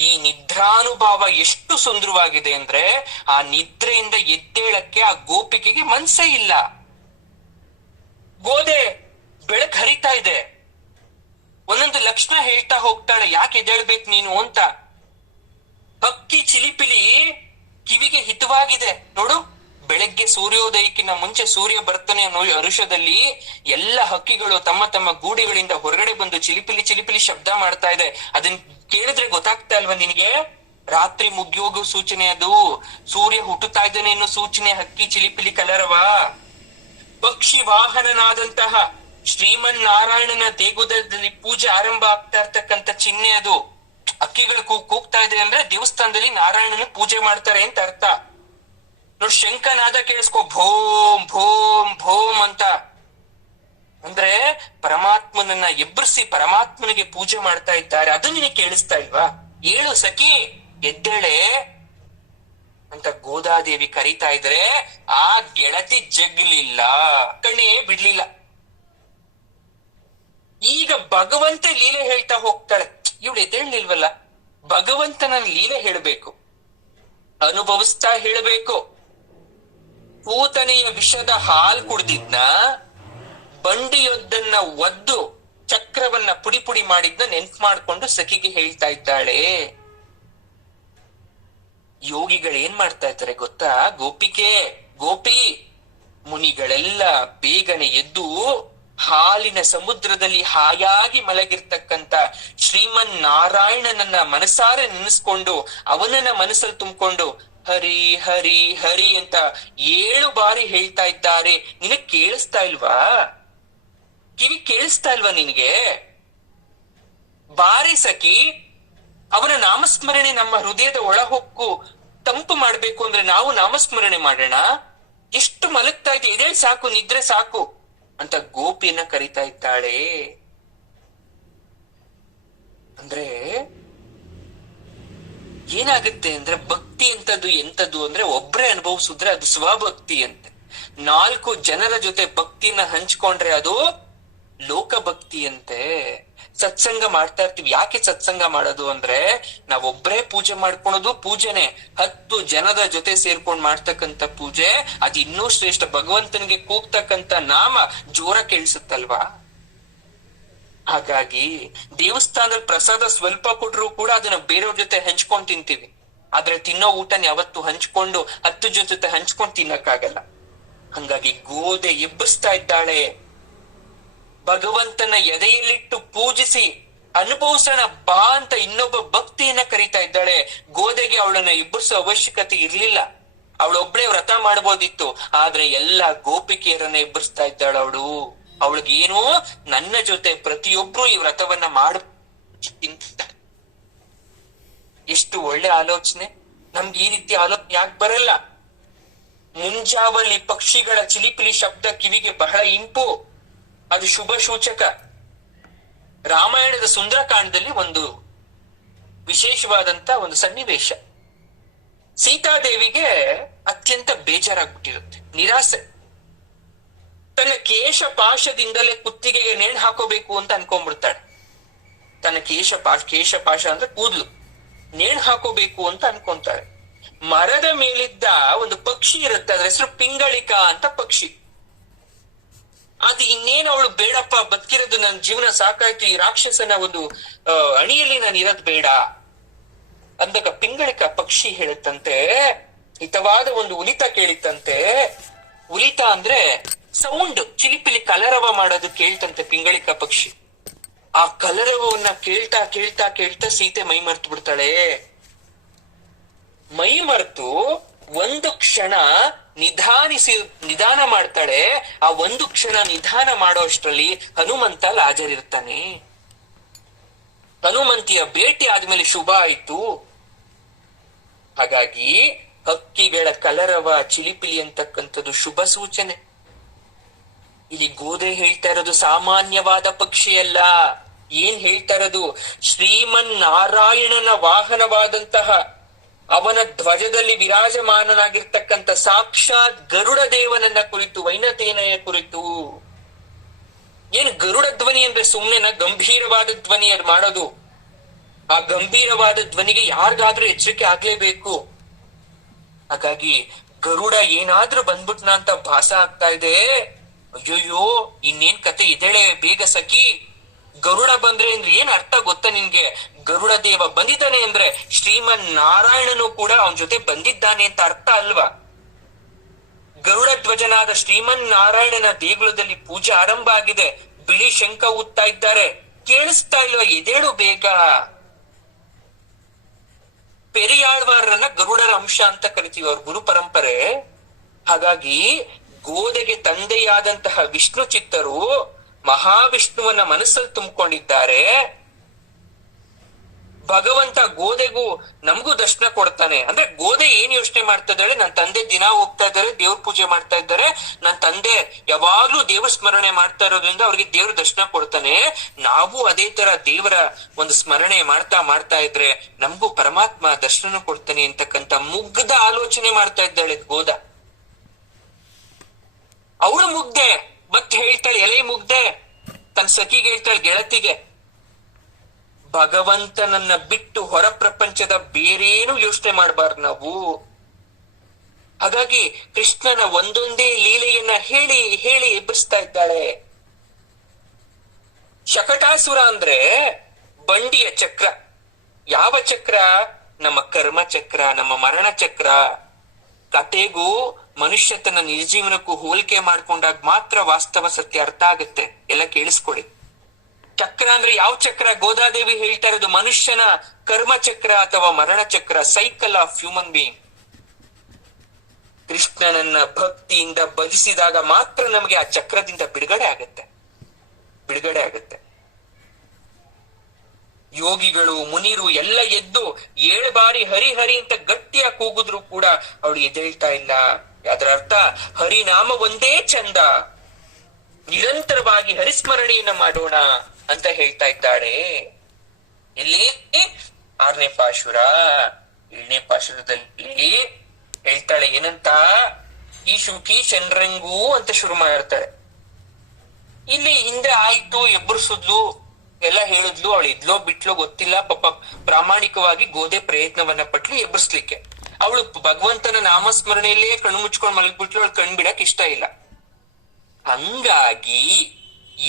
ಈ ನಿದ್ರಾನುಭಾವ ಎಷ್ಟು ಸುಂದರವಾಗಿದೆ ಅಂದ್ರೆ, ಆ ನಿದ್ರೆಯಿಂದ ಎದ್ದೇಳಕ್ಕೆ ಆ ಗೋಪಿಕೆಗೆ ಮನ್ಸೇ ಇಲ್ಲ. ಗೋದೆ ಬೆಳಕ್ ಹರಿತಾ ಇದೆ, ಒಂದೊಂದು ಲಕ್ಷಣ ಹೇಳ್ತಾ ಹೋಗ್ತಾಳೆ, ಯಾಕೆ ಎದ್ದೇಳ್ಬೇಕು ನೀನು ಅಂತ. ಹಕ್ಕಿ ಚಿಲಿಪಿಲಿ ಕಿವಿಗೆ ಹಿತವಾಗಿದೆ ನೋಡು. ಬೆಳಗ್ಗೆ ಸೂರ್ಯೋದಯಕ್ಕಿಂತ ಮುಂಚೆ ಸೂರ್ಯ ಬರ್ತಾನೆ ಅನ್ನೋ ಅರುಷದಲ್ಲಿ ಎಲ್ಲ ಹಕ್ಕಿಗಳು ತಮ್ಮ ತಮ್ಮ ಗೂಡಿಗಳಿಂದ ಹೊರಗಡೆ ಬಂದು ಚಿಲಿಪಿಲಿ ಚಿಲಿಪಿಲಿ ಶಬ್ದ ಮಾಡ್ತಾ ಇದೆ. ಅದನ್ನ ಕೇಳಿದ್ರೆ ಗೊತ್ತಾಗ್ತಾ ಇಲ್ವಾ ನಿನಗೆ? ರಾತ್ರಿ ಮುಗಿಯೋಗೋ ಸೂಚನೆ ಅದು, ಸೂರ್ಯ ಹುಟ್ಟುತ್ತಾ ಇದ್ದಾನೆ ಅನ್ನೋ ಸೂಚನೆ ಹಕ್ಕಿ ಚಿಲಿಪಿಲಿ ಕಲರವ. ಪಕ್ಷಿ ವಾಹನನಾದಂತಹ ಶ್ರೀಮನ್ ನಾರಾಯಣನ ದೇಗುಲದಲ್ಲಿ ಪೂಜೆ ಆರಂಭ ಆಗ್ತಾ ಇರ್ತಕ್ಕಂಥ ಚಿಹ್ನೆ ಅದು. ಹಕ್ಕಿಗಳು ಕೂಗ್ತಾ ಇದೆ ಅಂದ್ರೆ ದೇವಸ್ಥಾನದಲ್ಲಿ ನಾರಾಯಣನ ಪೂಜೆ ಮಾಡ್ತಾರೆ ಅಂತ ಅರ್ಥ. ನೋಡಿ, ಶಂಖನಾದ ಕೇಳಿಸ್ಕೊ, ಭೋಂ ಭೋಂ ಭೋಂ ಅಂತ. ಅಂದ್ರೆ ಪರಮಾತ್ಮನನ್ನ ಎಬ್ಬರಿಸಿ ಪರಮಾತ್ಮನಿಗೆ ಪೂಜೆ ಮಾಡ್ತಾ ಇದ್ದಾರೆ. ಅದು ನಿನಗೆ ಕೇಳಿಸ್ತಾ ಇಲ್ವಾ? ಏಳು ಸಖಿ ಎದ್ದೇಳೆ ಅಂತ ಗೋದಾದೇವಿ ಕರೀತಾ ಇದ್ರೆ ಆ ಗೆಳತಿ ಜಗ್ಲಿಲ್ಲ, ಕಣ್ಣೇ ಬಿಡ್ಲಿಲ್ಲ. ಈಗ ಭಗವಂತ ಲೀಲೆ ಹೇಳ್ತಾ ಹೋಗ್ತಾಳೆ, ಇವಳು ಎದ್ದೇಳ್ಲಿಲ್ವಲ್ಲ, ಭಗವಂತನ ಲೀಲೆ ಹೇಳ್ಬೇಕು, ಅನುಭವಿಸ್ತಾ ಹೇಳ್ಬೇಕು. ಪೂತನೆಯ ವಿಷದ ಹಾಲ್ ಕುಡ್ದಿದ್ನ, ಬಂಡಿಯೊದ್ದನ್ನ ಒದ್ದು ಚಕ್ರವನ್ನ ಪುಡಿ ಪುಡಿ ಮಾಡಿದ್ನ ನೆನ್ಪು ಮಾಡ್ಕೊಂಡು ಸಖಿಗೆ ಹೇಳ್ತಾ ಇದ್ದಾಳೆ. ಯೋಗಿಗಳು ಏನ್ ಮಾಡ್ತಾ ಇರ್ತಾರೆ ಗೊತ್ತಾ? ಗೋಪಿ ಮುನಿಗಳೆಲ್ಲ ಬೇಗನೆ ಎದ್ದು ಹಾಲಿನ ಸಮುದ್ರದಲ್ಲಿ ಹಾಯಾಗಿ ಮಲಗಿರ್ತಕ್ಕಂತ ಶ್ರೀಮನ್ ನಾರಾಯಣನನ್ನ ಮನಸಾರೆ ನೆನೆಸ್ಕೊಂಡು ಅವನನ್ನ ಮನಸ್ಸಲ್ಲಿ ತುಂಬಿಕೊಂಡು ಹರಿ ಹರಿ ಹರಿ ಅಂತ 7 ಬಾರಿ ಹೇಳ್ತಾ ಇದ್ದಾರೆ. ನಿನಗ್ ಕೇಳಿಸ್ತಾ ಇಲ್ವಾ? ಕಿವಿ ಕೇಳಿಸ್ತಾ ಇಲ್ವಾ ನಿನಗೆ? ಬಾರಿ ಸಖಿ, ಅವನ ನಾಮಸ್ಮರಣೆ ನಮ್ಮ ಹೃದಯದ ಒಳಹೊಕ್ಕು ತಂಪು ಮಾಡ್ಬೇಕು ಅಂದ್ರೆ ನಾವು ನಾಮಸ್ಮರಣೆ ಮಾಡೋಣ. ಎಷ್ಟು ಮಲಗ್ತಾ ಇದೆ, ಇದೇ ಸಾಕು, ನಿದ್ರೆ ಸಾಕು ಅಂತ ಗೋಪಿಯನ್ನ ಕರಿತಾ ಇದ್ದಾಳೆ. ಅಂದ್ರೆ ಏನಾಗುತ್ತೆ ಅಂದ್ರೆ, ಭಕ್ತಿ ಅಂತದ್ದು ಎಂತದ್ದು ಅಂದ್ರೆ ಒಬ್ರೇ ಅನುಭವಿಸಿದ್ರೆ ಅದು ಸ್ವಭಕ್ತಿ ಅಂತೆ. 4 ಜನರ ಜೊತೆ ಭಕ್ತಿನ ಹಂಚ್ಕೊಂಡ್ರೆ ಅದು ಲೋಕಭಕ್ತಿ ಅಂತೆ. ಸತ್ಸಂಗ ಮಾಡ್ತಾ ಇರ್ತೀವಿ. ಯಾಕೆ ಸತ್ಸಂಗ ಮಾಡೋದು ಅಂದ್ರೆ, ನಾವೊಬ್ರೇ ಪೂಜೆ ಮಾಡ್ಕೊಳೋದು ಪೂಜೆನೆ, 10 ಜನದ ಜೊತೆ ಸೇರ್ಕೊಂಡ್ ಮಾಡ್ತಕ್ಕಂಥ ಪೂಜೆ ಅದು ಇನ್ನೂ ಶ್ರೇಷ್ಠ. ಭಗವಂತನಿಗೆ ಕೂಗ್ತಕ್ಕಂಥ ನಾಮ ಜೋರ ಕೇಳಿಸುತ್ತಲ್ವಾ? ಹಾಗಾಗಿ ದೇವಸ್ಥಾನದಲ್ಲಿ ಪ್ರಸಾದ ಸ್ವಲ್ಪ ಕೊಟ್ರು ಕೂಡ ಅದನ್ನ ಬೇರೆಯವ್ರ ಜೊತೆ ಹಂಚ್ಕೊಂಡ್ ತಿಂತೀವಿ. ಆದ್ರೆ ತಿನ್ನೋ ಊಟನ ಯಾವತ್ತು ಹಂಚ್ಕೊಂಡು 10 ಜೊತೆ ಹಂಚ್ಕೊಂಡ್ ತಿನ್ನಕ್ಕಾಗಲ್ಲ. ಹಂಗಾಗಿ ಗೋದೆ ಎಬ್ಬಿಸ್ತಾ ಇದ್ದಾಳೆ. ಭಗವಂತನ ಎದೆಯಲ್ಲಿಟ್ಟು ಪೂಜಿಸಿ ಅನುಭವಿಸೋಣ ಬಾ ಅಂತ ಇನ್ನೊಬ್ಬ ಭಕ್ತಿಯನ್ನ ಕರೀತಾ ಇದ್ದಾಳೆ. ಗೋದೆಗೆ ಅವಳನ್ನ ಎಬ್ಬರಿಸೋ ಅವಶ್ಯಕತೆ ಇರ್ಲಿಲ್ಲ, ಅವಳೊಬ್ಳೆ ವ್ರತ ಮಾಡ್ಬೋದಿತ್ತು. ಆದ್ರೆ ಎಲ್ಲಾ ಗೋಪಿಕೆಯರನ್ನ ಎಬ್ಬರಿಸ್ತಾ ಇದ್ದಾಳ ಅವಳು. ಅವಳಿಗೇನು, ನನ್ನ ಜೊತೆ ಪ್ರತಿಯೊಬ್ರು ಈ ವ್ರತವನ್ನ ಮಾಡ. ಎಷ್ಟು ಒಳ್ಳೆ ಆಲೋಚನೆ. ನಮ್ಗೆ ಈ ರೀತಿ ಆಲೋಚನೆ ಯಾಕೆ ಬರಲ್ಲ? ಮುಂಜಾವಲ್ಲಿ ಪಕ್ಷಿಗಳ ಚಿಲಿಪಿಲಿ ಶಬ್ದ ಕಿವಿಗೆ ಬಹಳ ಇಂಪು, ಅದು ಶುಭ ಸೂಚಕ. ರಾಮಾಯಣದ ಸುಂದರಕಾಂಡದಲ್ಲಿ ಒಂದು ವಿಶೇಷವಾದಂತ ಒಂದು ಸನ್ನಿವೇಶ. ಸೀತಾದೇವಿಗೆ ಅತ್ಯಂತ ಬೇಜಾರಾಗ್ಬಿಟ್ಟಿರುತ್ತೆ, ನಿರಾಸೆ. ತನ್ನ ಕೇಶ ಪಾಶದಿಂದಲೇ ಕುತ್ತಿಗೆಗೆ ನೇಣು ಹಾಕೋಬೇಕು ಅಂತ ಅನ್ಕೊಂಡ್ಬಿಡ್ತಾಳೆ. ತನ್ನ ಕೇಶ ಪಾಶ ಅಂದ್ರೆ ಕೂದ್ಲು, ನೇಣು ಹಾಕೋಬೇಕು ಅಂತ ಅನ್ಕೊಂತಾಳೆ. ಮರದ ಮೇಲಿದ್ದ ಒಂದು ಪಕ್ಷಿ ಇರುತ್ತೆ, ಅದ್ರ ಹೆಸರು ಪಿಂಗಳಿಕ ಅಂತ ಪಕ್ಷಿ. ಅದು ಇನ್ನೇನು ಅವಳು ಬೇಡಪ್ಪ, ಬದುಕಿರೋದು ನನ್ನ ಜೀವನ ಸಾಕಾಯ್ತು, ಈ ರಾಕ್ಷಸನ ಒಂದು ಅಣಿಯಲ್ಲಿ ನಾನು ಇರೋದ್ ಬೇಡ ಅಂದಾಗ ಪಿಂಗಳಿಕ ಪಕ್ಷಿ ಹೇಳುತ್ತಂತೆ, ಹಿತವಾದ ಒಂದು ಉಲಿತ ಕೇಳಿತ್ತಂತೆ, ಉಲಿತ ಅಂದ್ರೆ ಸೌಂಡ್, ಚಿಲಿಪಿಲಿ ಕಲರವ ಮಾಡೋದು ಕೇಳ್ತಂತೆ ಪಿಂಗಳಿಕ ಪಕ್ಷಿ. ಆ ಕಲರವನ್ನ ಕೇಳ್ತಾ ಕೇಳ್ತಾ ಕೇಳ್ತಾ ಸೀತೆ ಮೈ ಮರ್ತು ಬಿಡ್ತಾಳೆ. ಮೈ ಮರೆತು ಒಂದು ಕ್ಷಣ ನಿಧಾನ ಮಾಡ್ತಾಳೆ. ಆ ಒಂದು ಕ್ಷಣ ನಿಧಾನ ಮಾಡೋ ಅಷ್ಟರಲ್ಲಿ ಹನುಮಂತ ಹಾಜರಿರ್ತಾನೆ. ಹನುಮಂತಿಯ ಭೇಟಿ ಆದ್ಮೇಲೆ ಶುಭ ಆಯ್ತು. ಹಾಗಾಗಿ ಹಕ್ಕಿಗಳ ಕಲರವ, ಚಿಲಿಪಿಲಿ ಅಂತಕ್ಕಂಥದ್ದು ಶುಭ ಸೂಚನೆ. ಇಲ್ಲಿ ಗೋದೆ ಹೇಳ್ತಾ ಇರೋದು ಸಾಮಾನ್ಯವಾದ ಪಕ್ಷಿಯಲ್ಲ. ಏನ್ ಹೇಳ್ತಾ ಇರೋದು? ಶ್ರೀಮನ್ ನಾರಾಯಣನ ವಾಹನವಾದಂತಹ, ಅವನ ಧ್ವಜದಲ್ಲಿ ವಿರಾಜಮಾನನಾಗಿರ್ತಕ್ಕಂಥ ಸಾಕ್ಷಾತ್ ಗರುಡ ದೇವನನ್ನ ಕುರಿತು, ವೈನತೇನೆಯ ಕುರಿತು. ಏನ್ ಗರುಡ ಧ್ವನಿ ಅಂದ್ರೆ ಸುಮ್ನೆನ ಗಂಭೀರವಾದ ಧ್ವನಿ ಮಾಡೋದು? ಆ ಗಂಭೀರವಾದ ಧ್ವನಿಗೆ ಯಾರಿಗಾದ್ರೂ ಎಚ್ಚರಿಕೆ ಆಗ್ಲೇಬೇಕು. ಹಾಗಾಗಿ ಗರುಡ ಏನಾದ್ರೂ ಬಂದ್ಬಿಟ್ನ ಅಂತ ಭಾಸ ಆಗ್ತಾ ಇದೆ. ಅಯ್ಯೋಯ್ಯೋ, ಇನ್ನೇನ್ ಕತೆ ಇದೇಳೆ ಬೇಗ ಸಖಿ. ಗರುಡ ಬಂದ್ರೆ ಅಂದ್ರೆ ಏನ್ ಅರ್ಥ ಗೊತ್ತಾ ನಿನ್ಗೆ? ಗರುಡ ದೇವ ಬಂದಿದ್ದಾನೆ ಅಂದ್ರೆ ಶ್ರೀಮನ್ ನಾರಾಯಣನು ಕೂಡ ಅವನ ಜೊತೆ ಬಂದಿದ್ದಾನೆ ಅಂತ ಅರ್ಥ ಅಲ್ವಾ? ಗರುಡ ಧ್ವಜನಾದ ಶ್ರೀಮನ್ ನಾರಾಯಣನ ದೇಗುಲದಲ್ಲಿ ಪೂಜೆ ಆರಂಭ ಆಗಿದೆ. ಬಿಳಿ ಶಂಖ ಊದ್ತಾ ಇದ್ದಾರೆ. ಕೇಳಿಸ್ತಾ ಇಲ್ವಾ? ಎದೇಳು ಬೇಗ. ಪೆರಿಯಾಳ್ವಾರರನ್ನ ಗರುಡರ ಅಂಶ ಅಂತ ಕರಿತೀವಿ, ಅವ್ರ ಗುರು ಪರಂಪರೆ. ಹಾಗಾಗಿ ಗೋದೆಗೆ ತಂದೆಯಾದಂತಹ ವಿಷ್ಣು ಚಿತ್ತರು ಮಹಾವಿಷ್ಣುವನ್ನ ಮನಸ್ಸಲ್ಲಿ ತುಂಬಿಕೊಂಡಿದ್ದಾರೆ. ಭಗವಂತ ಗೋದೆಗೂ ನಮಗೂ ದರ್ಶನ ಕೊಡ್ತಾನೆ. ಅಂದ್ರೆ ಗೋದೆ ಏನ್ ಯೋಚನೆ ಮಾಡ್ತಾ ಇದ್ದಾಳೆ? ನನ್ನ ತಂದೆ ದಿನ ಹೋಗ್ತಾ ಇದ್ದಾರೆ, ದೇವ್ರ ಪೂಜೆ ಮಾಡ್ತಾ ಇದ್ದಾರೆ, ನನ್ನ ತಂದೆ ಯಾವಾಗ್ಲೂ ದೇವ್ರ ಸ್ಮರಣೆ ಮಾಡ್ತಾ ಇರೋದ್ರಿಂದ ಅವ್ರಿಗೆ ದೇವ್ರ ದರ್ಶನ ಕೊಡ್ತಾನೆ. ನಾವು ಅದೇ ತರ ದೇವರ ಒಂದು ಸ್ಮರಣೆ ಮಾಡ್ತಾ ಇದ್ರೆ ನಮಗೂ ಪರಮಾತ್ಮ ದರ್ಶನ ಕೊಡ್ತಾನೆ ಅಂತಕ್ಕಂಥ ಮುಗ್ಧ ಆಲೋಚನೆ ಮಾಡ್ತಾ ಇದ್ದಾಳೆ ಗೋದ. ಅವಳು ಮುಗ್ದೆ ಮತ್ತೆ ಹೇಳ್ತಾಳೆ, ಎಲೆ ಮುಗ್ದೆ ತನ್ನ ಸಖಿಗೆ ಹೇಳ್ತಾಳೆ, ಗೆಳತಿಗೆ, ಭಗವಂತನನ್ನ ಬಿಟ್ಟು ಹೊರ ಪ್ರಪಂಚದ ಬೇರೇನು ಯೋಚನೆ ಮಾಡಬಾರ್ದು ನಾವು. ಹಾಗಾಗಿ ಕೃಷ್ಣನ ಒಂದೊಂದೇ ಲೀಲೆಯನ್ನ ಹೇಳಿ ಹೇಳಿ ಎಬ್ಬರಿಸ್ತಾ ಇದ್ದಾಳೆ. ಶಕಟಾಸುರ ಅಂದ್ರೆ ಬಂಡಿಯ ಚಕ್ರ. ಯಾವ ಚಕ್ರ? ನಮ್ಮ ಕರ್ಮ ಚಕ್ರ, ನಮ್ಮ ಮರಣ ಚಕ್ರ. ಕತೆಗೂ ಮನುಷ್ಯ ತನ್ನ ನಿರ್ಜೀವನಕ್ಕೂ ಹೋಲಿಕೆ ಮಾಡ್ಕೊಂಡಾಗ ಮಾತ್ರ ವಾಸ್ತವ ಸತ್ಯ ಅರ್ಥ ಆಗುತ್ತೆ. ಎಲ್ಲ ಕೇಳಿಸ್ಕೊಡಿ. ಚಕ್ರ ಅಂದ್ರೆ ಯಾವ ಚಕ್ರ? ಗೋದಾದೇವಿ ಹೇಳ್ತಾ ಇರೋದು ಮನುಷ್ಯನ ಕರ್ಮ ಚಕ್ರ ಅಥವಾ ಮರಣ ಚಕ್ರ, ಸೈಕಲ್ ಆಫ್ ಹ್ಯೂಮನ್ ಬೀಯಿಂಗ್. ಕೃಷ್ಣನನ್ನ ಭಕ್ತಿಯಿಂದ ಭಜಿಸಿದಾಗ ಮಾತ್ರ ನಮಗೆ ಆ ಚಕ್ರದಿಂದ ಬಿಡುಗಡೆ ಆಗುತ್ತೆ. ಯೋಗಿಗಳು, ಮುನಿರು ಎಲ್ಲ ಎದ್ದು 7 ಬಾರಿ ಹರಿ ಹರಿ ಅಂತ ಗಟ್ಟಿಯಾಗಿ ಕೂಗಿದ್ರು ಕೂಡ ಅವಳು ಎದ್ದೇಳ್ತಾ ಇಲ್ಲ. ಅದರ ಅರ್ಥ ಹರಿನಾಮ ಒಂದೇ ಚಂದ, ನಿರಂತರವಾಗಿ ಹರಿಸ್ಮರಣೆಯನ್ನ ಮಾಡೋಣ ಅಂತ ಹೇಳ್ತಾ ಇದ್ದಾಳೆ. ಇಲ್ಲಿ 6ನೇ ಪಾಶುರ. 7ನೇ ಪಾಶುರದಲ್ಲಿ ಹೇಳ್ತಾಳೆ ಏನಂತ? ಈ ಶುಕಿ ಚಂದ್ರಂಗೂ ಅಂತ ಶುರು ಮಾಡ್ತಾಳೆ. ಇಲ್ಲಿ ಹಿಂದೆ ಆಯ್ತು, ಎಬ್ಬರಿಸಿದ್ಲು, ಎಲ್ಲ ಹೇಳಿದ್ಲು, ಅವಳು ಇದ್ಲೋ ಬಿಟ್ಲೋ ಗೊತ್ತಿಲ್ಲ. ಪಾಪ ಪ್ರಾಮಾಣಿಕವಾಗಿ ಗೋದೆ ಪ್ರಯತ್ನವನ್ನ ಪಟ್ಲು ಎಬ್ಬರಿಸ್ಲಿಕ್ಕೆ. ಅವಳು ಭಗವಂತನ ನಾಮಸ್ಮರಣೆಯಲ್ಲೇ ಕಣ್ಣು ಮುಚ್ಕೊಂಡು ಮಲಗ್ಬಿಟ್ಲು. ಅವಳು ಕಣ್ ಬಿಡಕ್ ಇಷ್ಟ ಇಲ್ಲ. ಹಂಗಾಗಿ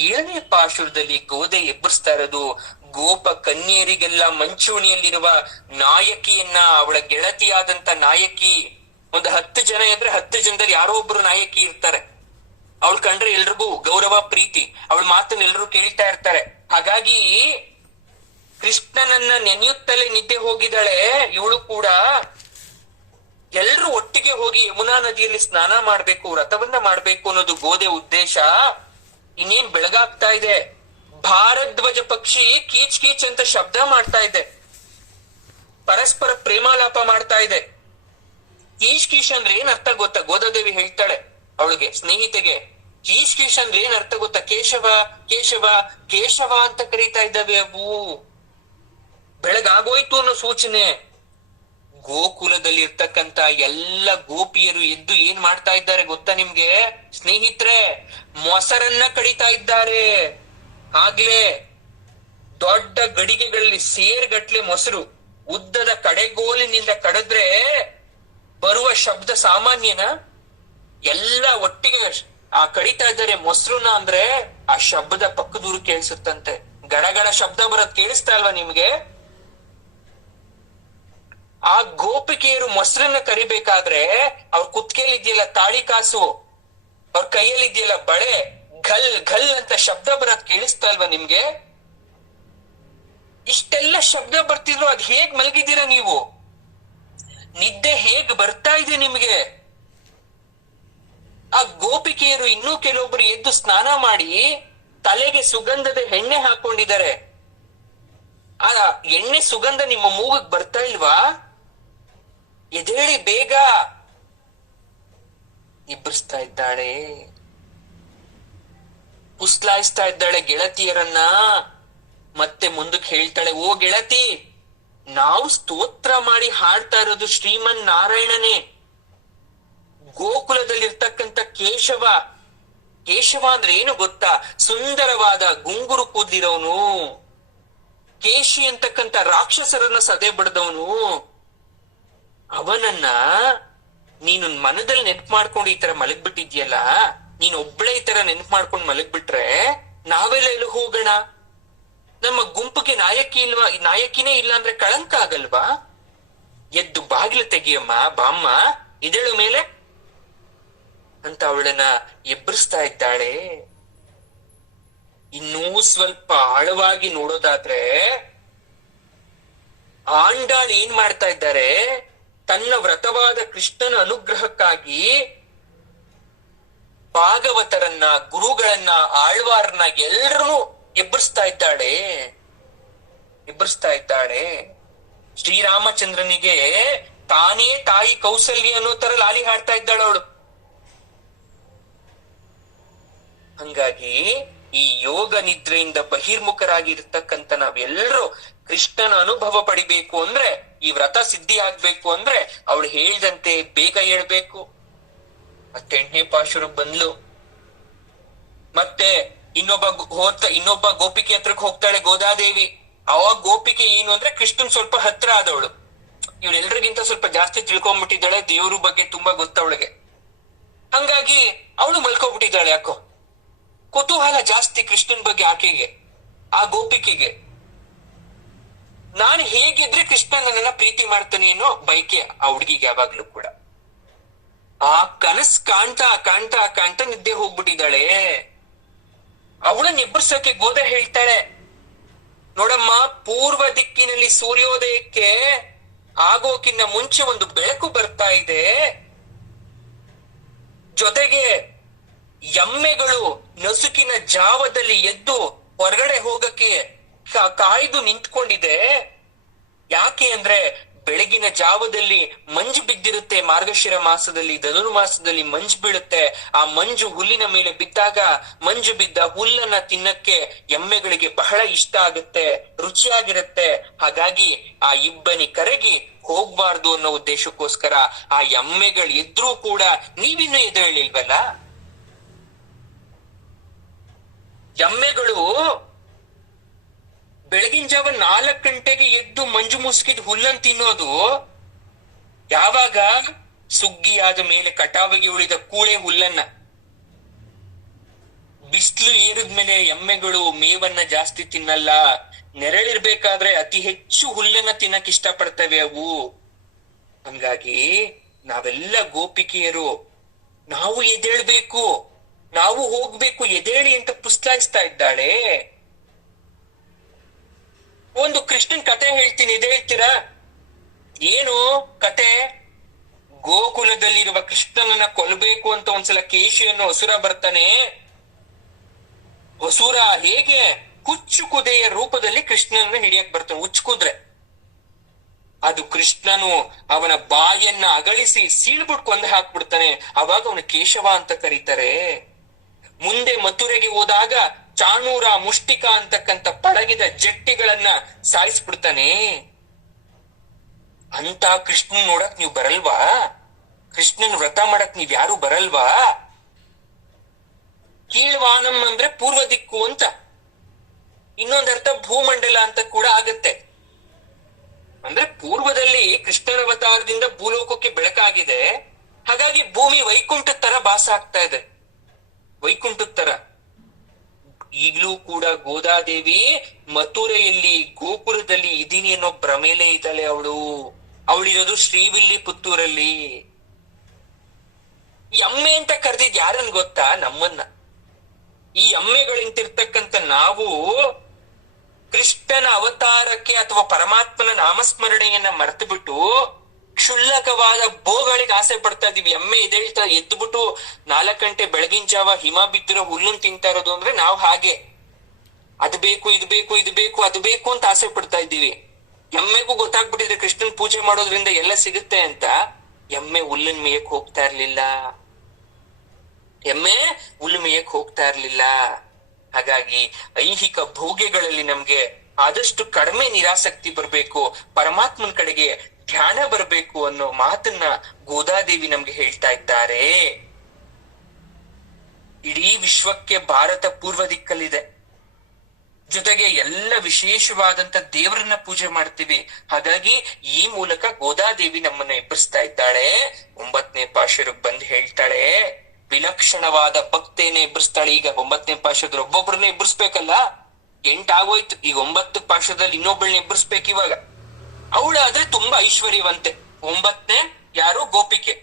7ನೇ ಪಾಶುರದಲ್ಲಿ ಗೋದೆ ಎಬ್ಬರಿಸ್ತಾ ಇರೋದು ಗೋಪ ಕನ್ಯರಿಗೆಲ್ಲ ಮಂಚೂಣಿಯಲ್ಲಿರುವ ನಾಯಕಿಯನ್ನ, ಅವಳ ಗೆಳತಿಯಾದಂತ ನಾಯಕಿ. ಒಂದು 10 ಜನ ಇದ್ರೆ 10 ಜನದಲ್ಲಿ ಯಾರೋ ಒಬ್ರು ನಾಯಕಿ ಇರ್ತಾರೆ. ಅವಳು ಕಂಡ್ರೆ ಎಲ್ರಿಗೂ ಗೌರವ, ಪ್ರೀತಿ. ಅವಳ ಮಾತನ್ನ ಎಲ್ರು ಕೇಳ್ತಾ ಇರ್ತಾರೆ. ಹಾಗಾಗಿ ಕೃಷ್ಣನನ್ನ ನೆನೆಯುತ್ತಲೇ ನಿದ್ದೆ ಹೋಗಿದ್ದಾಳೆ ಇವಳು ಕೂಡ. ಎಲ್ರು ಒಟ್ಟಿಗೆ ಹೋಗಿ ಯಮುನಾ ನದಿಯಲ್ಲಿ ಸ್ನಾನ ಮಾಡ್ಬೇಕು, ವ್ರತವನ್ನ ಮಾಡ್ಬೇಕು ಅನ್ನೋದು ಗೋದೆ ಉದ್ದೇಶ. ಇನ್ನೇನ್ ಬೆಳಗಾಗ್ತಾ ಇದೆ. ಭಾರದ್ವಾಜ ಪಕ್ಷಿ ಕೀಚ್ ಕೀಚ್ ಅಂತ ಶಬ್ದ ಮಾಡ್ತಾ ಇದೆ, ಪರಸ್ಪರ ಪ್ರೇಮಾಲಾಪ ಮಾಡ್ತಾ ಇದೆ. ಕೀಚ್ ಕೀಶ್ ಅಂದ್ರೆ ಏನ್ ಅರ್ಥ ಗೊತ್ತಾ? ಗೋದಾದೇವಿ ಹೇಳ್ತಾಳೆ ಅವಳಿಗೆ, ಸ್ನೇಹಿತೆಗೆ, ಕೀಚ್ ಕೀಶ್ ಅಂದ್ರೆ ಏನ್ ಅರ್ಥ ಗೊತ್ತಾ? ಕೇಶವ ಕೇಶವ ಕೇಶವ ಅಂತ ಕರೀತಾ ಇದ್ದಾವೆ ಅವು. ಬೆಳಗಾಗೋಯ್ತು ಅನ್ನೋ ಸೂಚನೆ. ಗೋಕುಲದಲ್ಲಿ ಇರ್ತಕ್ಕಂತ ಎಲ್ಲ ಗೋಪಿಯರು ಎದ್ದು ಏನ್ ಮಾಡ್ತಾ ಇದ್ದಾರೆ ಗೊತ್ತಾ ನಿಮ್ಗೆ ಸ್ನೇಹಿತರೆ? ಮೊಸರನ್ನ ಕಡಿತಾ ಇದ್ದಾರೆ. ಆಗ್ಲೇ ದೊಡ್ಡ ಗಡಿಗೆಗಳಲ್ಲಿ ಸೇರ್ಗಟ್ಲೆ ಮೊಸರು ಉದ್ದದ ಕಡೆಗೋಲಿನಿಂದ ಕಡಿದ್ರೆ ಬರುವ ಶಬ್ದ ಸಾಮಾನ್ಯನ? ಎಲ್ಲ ಒಟ್ಟಿಗೆ ಆ ಕಡಿತಾ ಇದ್ದಾರೆ ಮೊಸರುನ ಅಂದ್ರೆ ಆ ಶಬ್ದ ಪಕ್ಕದೂರು ಕೇಳಿಸುತ್ತಂತೆ. ಗಡಗಡ ಶಬ್ದ ಬರೋದ್ ಕೇಳಿಸ್ತಾ ಅಲ್ವಾ ನಿಮ್ಗೆ? ಆ ಗೋಪಿಕೆಯರು ಮೊಸರನ್ನ ಕರಿಬೇಕಾದ್ರೆ ಅವ್ರ ಕುತ್ಕೆಯಲ್ಲಿ ಇದೆಯಲ್ಲ ತಾಳಿ ಕಾಸು, ಅವ್ರ ಕೈಯಲ್ಲಿ ಇದೆಯಲ್ಲ ಬಳೆ, ಘಲ್ ಘಲ್ ಅಂತ ಶಬ್ದ ಬರೋದ್ ಕೇಳಿಸ್ತಾ ಇಲ್ವಾ ನಿಮ್ಗೆ? ಇಷ್ಟೆಲ್ಲ ಶಬ್ದ ಬರ್ತಿದ್ರು ಅದ್ ಹೇಗ್ ಮಲಗಿದ್ದೀರಾ ನೀವು? ನಿದ್ದೆ ಹೇಗ್ ಬರ್ತಾ ಇದೆ ನಿಮ್ಗೆ? ಆ ಗೋಪಿಕೆಯರು ಇನ್ನೂ ಕೆಲವೊಬ್ರು ಎದ್ದು ಸ್ನಾನ ಮಾಡಿ ತಲೆಗೆ ಸುಗಂಧದ ಎಣ್ಣೆ ಹಾಕೊಂಡಿದ್ದಾರೆ. ಆ ಎಣ್ಣೆ ಸುಗಂಧ ನಿಮ್ಮ ಮೂಗಕ್ ಬರ್ತಾ ಇಲ್ವಾ? ಎದ್ದೇಳಿ ಬೇಗ. ಇಬ್ಬರಿಸ್ತಾ ಇದ್ದಾಳೆ, ಪುಸ್ಲಾಯಿಸ್ತಾ ಇದ್ದಾಳೆ ಗೆಳತಿಯರನ್ನ. ಮತ್ತೆ ಮುಂದಕ್ಕೆ ಹೇಳ್ತಾಳೆ, ಓ ಗೆಳತಿ, ನಾವು ಸ್ತೋತ್ರ ಮಾಡಿ ಹಾಡ್ತಾ ಇರೋದು ಶ್ರೀಮನ್ ನಾರಾಯಣನೇ, ಗೋಕುಲದಲ್ಲಿರ್ತಕ್ಕಂಥ ಕೇಶವ. ಕೇಶವ ಅಂದ್ರೆ ಏನು ಗೊತ್ತಾ? ಸುಂದರವಾದ ಗುಂಗುರು ಕೂದಿರೋನು, ಕೇಶಿ ಅಂತಕ್ಕಂಥ ರಾಕ್ಷಸರನ್ನ ಸದೆ ಬಡ್ದವನು. ಅವನನ್ನ ನೀನು ಮನದಲ್ಲಿ ನೆನ್ಪು ಮಾಡ್ಕೊಂಡು ಈ ತರ ಮಲಗ್ಬಿಟ್ಟಿದ್ಯಲ್ಲ, ನೀನ್ ಒಬ್ಳೆ ಈ ತರ ನೆನ್ಪು ಮಾಡ್ಕೊಂಡು ಮಲಗ್ಬಿಟ್ರೆ ನಾವೆಲ್ಲ ಎಲ್ಲಿ ಹೋಗೋಣ? ನಮ್ಮ ಗುಂಪಿಗೆ ನಾಯಕಿನೇ ಇಲ್ಲ ಅಂದ್ರೆ ಕಳಂಕ ಆಗಲ್ವಾ? ಎದ್ದು ಬಾಗಿಲು ತೆಗಿಯಮ್ಮ, ಬಾಮ್ಮ, ಇದೆಳು ಮೇಲೆ ಅಂತ ಅವಳನ್ನ ಎಬ್ಬರಿಸ್ತಾ ಇದ್ದಾಳೆ. ಇನ್ನೂ ಸ್ವಲ್ಪ ಆಳವಾಗಿ ನೋಡೋದಾದ್ರೆ ಆಂಡಾಳ್ ಏನ್ ಮಾಡ್ತಾ ಇದ್ದಾರೆ? ತನ್ನ ವ್ರತವಾದ ಕೃಷ್ಣನ ಅನುಗ್ರಹಕ್ಕಾಗಿ ಭಾಗವತರನ್ನ, ಗುರುಗಳನ್ನ, ಆಳ್ವಾರನ್ನ ಎಲ್ಲರನ್ನೂ ಎಬ್ಬರಿಸ್ತಾ ಇದ್ದಾಳೆ. ಶ್ರೀರಾಮಚಂದ್ರನಿಗೆ ತಾನೇ ತಾಯಿ ಕೌಸಲ್ಯ ಅನ್ನೋ ತರ ಲಾಲಿ ಹಾಡ್ತಾ ಇದ್ದಾಳೆ ಅವಳು. ಹಂಗಾಗಿ ಈ ಯೋಗ ನಿದ್ರೆಯಿಂದ ಬಹಿರ್ಮುಖರಾಗಿರ್ತಕ್ಕಂಥ ನಾವೆಲ್ಲರೂ ಕೃಷ್ಣನ ಅನುಭವ ಪಡಿಬೇಕು ಅಂದ್ರೆ, ಈ ವ್ರತ ಸಿದ್ಧಿ ಆಗ್ಬೇಕು ಅಂದ್ರೆ ಅವಳು ಹೇಳ್ದಂತೆ ಬೇಗ ಹೇಳ್ಬೇಕು. ಮತ್ತೆ 8ನೇ ಪಾಶುರು ಬಂದ್ಲು. ಮತ್ತೆ ಇನ್ನೊಬ್ಬ ಗೋಪಿಕೆ ಹತ್ರಕ್ಕೆ ಹೋಗ್ತಾಳೆ, ಗೋದಾದೇವಿ. ಅವಾಗ ಗೋಪಿಕೆ ಏನು ಅಂದ್ರೆ ಕೃಷ್ಣನ್ ಸ್ವಲ್ಪ ಹತ್ರ ಆದವಳು. ಇವಳೆಲ್ರಿಗಿಂತ ಸ್ವಲ್ಪ ಜಾಸ್ತಿ ತಿಳ್ಕೊಂಡ್ಬಿಟ್ಟಿದ್ದಾಳೆ, ದೇವ್ರ ಬಗ್ಗೆ ತುಂಬಾ ಗೊತ್ತವಳಿಗೆ. ಹಂಗಾಗಿ ಅವಳು ಮಲ್ಕೊಬಿಟ್ಟಿದ್ದಾಳೆ. ಯಾಕೋ ಕುತೂಹಲ ಜಾಸ್ತಿ ಕೃಷ್ಣನ್ ಬಗ್ಗೆ ಆಕೆಗೆ, ಆ ಗೋಪಿಕೆಗೆ. ನಾನು ಹೇಗಿದ್ರೆ ಕೃಷ್ಣ ನನ್ನನ್ನ ಪ್ರೀತಿ ಮಾಡ್ತಾನೆ ಅನ್ನೋ ಬೈಕೆ ಆ ಹುಡುಗಿಗೆ ಯಾವಾಗ್ಲೂ ಕೂಡ. ಆ ಕನಸ್ ಕಾಣ್ತಾ ಕಾಣ್ತಾ ಕಾಣ್ತಾ ನಿದ್ದೆ ಹೋಗ್ಬಿಟ್ಟಿದ್ದಾಳೆ. ಅವಳನ್ನ ಎಬ್ಬರ್ಸಕ್ಕೆ ಗೋದ ಹೇಳ್ತಾಳೆ, ನೋಡಮ್ಮ, ಪೂರ್ವ ದಿಕ್ಕಿನಲ್ಲಿ ಸೂರ್ಯೋದಯಕ್ಕೆ ಆಗೋಕಿನ್ನ ಮುಂಚೆ ಒಂದು ಬೆಳಕು ಬರ್ತಾ ಇದೆ. ಜೊತೆಗೆ ಎಮ್ಮೆಗಳು ನಸುಕಿನ ಜಾವದಲ್ಲಿ ಎದ್ದು ಹೊರಗಡೆ ಹೋಗಕ್ಕೆ ಕಾಯ್ದು ನಿಂತ್ಕೊಂಡಿದೆ. ಯಾಕೆ ಅಂದ್ರೆ ಬೆಳಗಿನ ಜಾವದಲ್ಲಿ ಮಂಜು ಬಿದ್ದಿರುತ್ತೆ. ಮಾರ್ಗಶಿರ ಮಾಸದಲ್ಲಿ, ಧನುರ್ಮಾಸದಲ್ಲಿ ಮಂಜು ಬೀಳುತ್ತೆ. ಆ ಮಂಜು ಹುಲ್ಲಿನ ಮೇಲೆ ಬಿದ್ದಾಗ ಮಂಜು ಬಿದ್ದ ಹುಲ್ಲನ್ನ ತಿನ್ನಕ್ಕೆ ಎಮ್ಮೆಗಳಿಗೆ ಬಹಳ ಇಷ್ಟ ಆಗುತ್ತೆ, ರುಚಿಯಾಗಿರುತ್ತೆ. ಹಾಗಾಗಿ ಆ ಇಬ್ಬನಿ ಕರಗಿ ಹೋಗ್ಬಾರ್ದು ಅನ್ನೋ ಉದ್ದೇಶಕ್ಕೋಸ್ಕರ ಆ ಎಮ್ಮೆಗಳು ಎದ್ರೂ ಕೂಡ ನೀವಿನ್ನೂ ಎದ್ದೇಳಿಲ್ವಲ್ಲ. ಎಮ್ಮೆಗಳು ಬೆಳಗಿನ ಜಾವ 4 ಗಂಟೆಗೆ ಎದ್ದು ಮಂಜು ಮುಸುಕಿದ ಹುಲ್ಲನ್ನು ತಿನ್ನೋದು ಯಾವಾಗ? ಸುಗ್ಗಿಯಾದ ಮೇಲೆ ಕಟಾವಿಗೆ ಉಳಿದ ಕೂಳೆ ಹುಲ್ಲನ್ನ. ಬಿಸಿಲು ಏರಿದ್ಮೇಲೆ ಎಮ್ಮೆಗಳು ಮೇವನ್ನ ಜಾಸ್ತಿ ತಿನ್ನಲ್ಲ. ನೆರಳಿರ್ಬೇಕಾದ್ರೆ ಅತಿ ಹೆಚ್ಚು ಹುಲ್ಲನ್ನ ತಿನ್ನಕ್ ಇಷ್ಟಪಡ್ತವೆ ಅವು. ಹಂಗಾಗಿ ನಾವೆಲ್ಲ ಗೋಪಿಕೆಯರು ನಾವು ಎದ್ದೇಳ್ಬೇಕು, ನಾವು ಹೋಗ್ಬೇಕು, ಎದ್ದೇಳಿ ಅಂತ ಪುಸ್ಲಾಯಿಸ್ತಾ ಇದ್ದಾಳೆ. ಒಂದು ಕೃಷ್ಣನ್ ಕತೆ ಹೇಳ್ತೀನಿ, ಎದ್ದೇಳ್ತೀರಾ? ಏನು ಕತೆ? ಗೋಕುಲದಲ್ಲಿರುವ ಕೃಷ್ಣನನ್ನ ಕೊಲ್ಲಬೇಕು ಅಂತ ಒಂದ್ಸಲ ಕೇಶಿಯನ್ನು ಅಸುರ ಬರ್ತಾನೆ. ಅಸುರ ಹೇಗೆ? ಹುಚ್ಚು ಕುದೆಯ ರೂಪದಲ್ಲಿ ಕೃಷ್ಣನನ್ನ ಹಿಡಿಯಕ್ ಬರ್ತಾನೆ. ಹುಚ್ಚು ಕುದ್ರೆ ಅದು ಕೃಷ್ಣನು ಅವನ ಬಾಯನ್ನ ಅಗಳಿಸಿ ಸೀಳ್ಬಿಟ್ಟು ಕೊಂದು ಹಾಕ್ಬಿಡ್ತಾನೆ. ಅವಾಗ ಅವನು ಕೇಶವ ಅಂತ ಕರೀತಾರೆ. ಮುಂದೆ ಮಥುರೆಗೆ ಹೋದಾಗ ಚಾಣೂರ, ಮುಷ್ಟಿಕ ಅಂತಕ್ಕಂಥ ಪಳಗಿದ ಜಟ್ಟಿಗಳನ್ನ ಸಾಯಿಸ್ಬಿಡ್ತಾನೆ. ಅಂತ ಕೃಷ್ಣನ್ ನೋಡಕ್ ನೀವ್ ಬರಲ್ವಾ? ಕೃಷ್ಣನ್ ವ್ರತ ಮಾಡಕ್ ನೀವ್ ಯಾರು ಬರಲ್ವಾ? ಕೀಳ್ವಾನಂ ಅಂದ್ರೆ ಪೂರ್ವ ದಿಕ್ಕು ಅಂತ, ಇನ್ನೊಂದರ್ಥ ಭೂಮಂಡಲ ಅಂತ ಕೂಡ ಆಗತ್ತೆ. ಅಂದ್ರೆ ಪೂರ್ವದಲ್ಲಿ ಕೃಷ್ಣನ ಅವತಾರದಿಂದ ಭೂಲೋಕಕ್ಕೆ ಬೆಳಕಾಗಿದೆ. ಹಾಗಾಗಿ ಭೂಮಿ ವೈಕುಂಠದ ತರ ಭಾಸ ಆಗ್ತಾ ಇದೆ, ವೈಕುಂಠದ ತರ. ಈಗ್ಲೂ ಕೂಡ ಗೋದಾದೇವಿ ಮಥುರೆಯಲ್ಲಿ ಗೋಪುರದಲ್ಲಿ ಇದೀನಿ ಅನ್ನೋ ಭ್ರಮೇಲೆ ಇದ್ದಾಳೆ. ಅವಳಿರೋದು ಶ್ರೀವಿಲ್ಲಿ ಪುತ್ತೂರಲ್ಲಿ. ಎಮ್ಮೆ ಅಂತ ಕರೆದಿದ್ ಯಾರನ್ ಗೊತ್ತಾ? ನಮ್ಮನ್ನ. ಈ ಎಮ್ಮೆಗಳಿಂತಿರ್ತಕ್ಕಂಥ ನಾವು ಕೃಷ್ಣನ ಅವತಾರಕ್ಕೆ ಅಥವಾ ಪರಮಾತ್ಮನ ನಾಮಸ್ಮರಣೆಯನ್ನ ಮರೆತು ಬಿಟ್ಟು ಕ್ಷುಲ್ಲಕವಾದ ಬೋಗಳಿಗೆ ಆಸೆ ಪಡ್ತಾ ಇದೀವಿ. ಎಮ್ಮೆ ಎದ್ದೇಳ್ತಾ ಎದ್ದುಬಿಟ್ಟು 4 ಗಂಟೆ ಬೆಳಗಿನ ಜಾವ ಹಿಮ ಬಿದ್ದಿರೋ ಹುಲ್ಲನ್ನು ತಿಂತಾ ಇರೋದು ಅಂದ್ರೆ ನಾವು ಹಾಗೆ. ಅದು ಬೇಕು, ಇದು ಬೇಕು, ಇದು ಬೇಕು, ಅದು ಬೇಕು ಅಂತ ಆಸೆ ಪಡ್ತಾ ಇದ್ದೀವಿ. ಎಮ್ಮೆಗೂ ಗೊತ್ತಾಗ್ಬಿಟ್ಟಿದ್ರೆ ಕೃಷ್ಣನ್ ಪೂಜೆ ಮಾಡೋದ್ರಿಂದ ಎಲ್ಲ ಸಿಗುತ್ತೆ ಅಂತ. ಎಮ್ಮೆ ಹುಲ್ಲನ್ ಮೇಯಕ್ ಹೋಗ್ತಾ ಇರ್ಲಿಲ್ಲ. ಎಮ್ಮೆ ಹುಲ್ಲು ಮೇಯಕ್ ಹೋಗ್ತಾ ಇರ್ಲಿಲ್ಲ. ಹಾಗಾಗಿ ಐಹಿಕ ಭೋಗ್ಯಗಳಲ್ಲಿ ನಮ್ಗೆ ಆದಷ್ಟು ಕಡಿಮೆ ನಿರಾಸಕ್ತಿ ಬರ್ಬೇಕು, ಪರಮಾತ್ಮನ ಕಡೆಗೆ ಧ್ಯಾನ ಬರ್ಬೇಕು ಅನ್ನೋ ಮಾತನ್ನ ಗೋದಾದೇವಿ ನಮ್ಗೆ ಹೇಳ್ತಾ ಇದ್ದಾರೆ. ಇಡೀ ವಿಶ್ವಕ್ಕೆ ಭಾರತ ಪೂರ್ವ ದಿಕ್ಕಲ್ಲಿದೆ. ಜೊತೆಗೆ ಎಲ್ಲ ವಿಶೇಷವಾದಂತ ದೇವರನ್ನ ಪೂಜೆ ಮಾಡ್ತೀವಿ. ಹಾಗಾಗಿ ಈ ಮೂಲಕ ಗೋದಾದೇವಿ ನಮ್ಮನ್ನ ಎಬ್ಬರಿಸ್ತಾ ಇದ್ದಾಳೆ. 9ನೇ ಪಾಶುರಕ್ಕೆ ಬಂದು ಹೇಳ್ತಾಳೆ, ವಿಲಕ್ಷಣವಾದ ಭಕ್ತೇನೆ ಎಬ್ಬರಿಸ್ತಾಳೆ. ಈಗ 9ನೇ ಪಾಶುರದಲ್ಲಿ ಒಬ್ಬೊಬ್ರನ್ನ ಎಬ್ಬರಿಸ್ಬೇಕಲ್ಲ, 8 ಆಗೋಯ್ತು. ಈಗ 9 ಪಾಶುರದಲ್ಲಿ ಇನ್ನೊಬ್ಬಳನ್ನ ಎಬ್ಬರಿಸ್ಬೇಕು. ಇವಾಗ ಅವಳಾದ್ರೆ ತುಂಬಾ ಐಶ್ವರ್ಯವಂತೆ. 9ನೇ ಯಾರು? ಗೋಪಿಕೆ.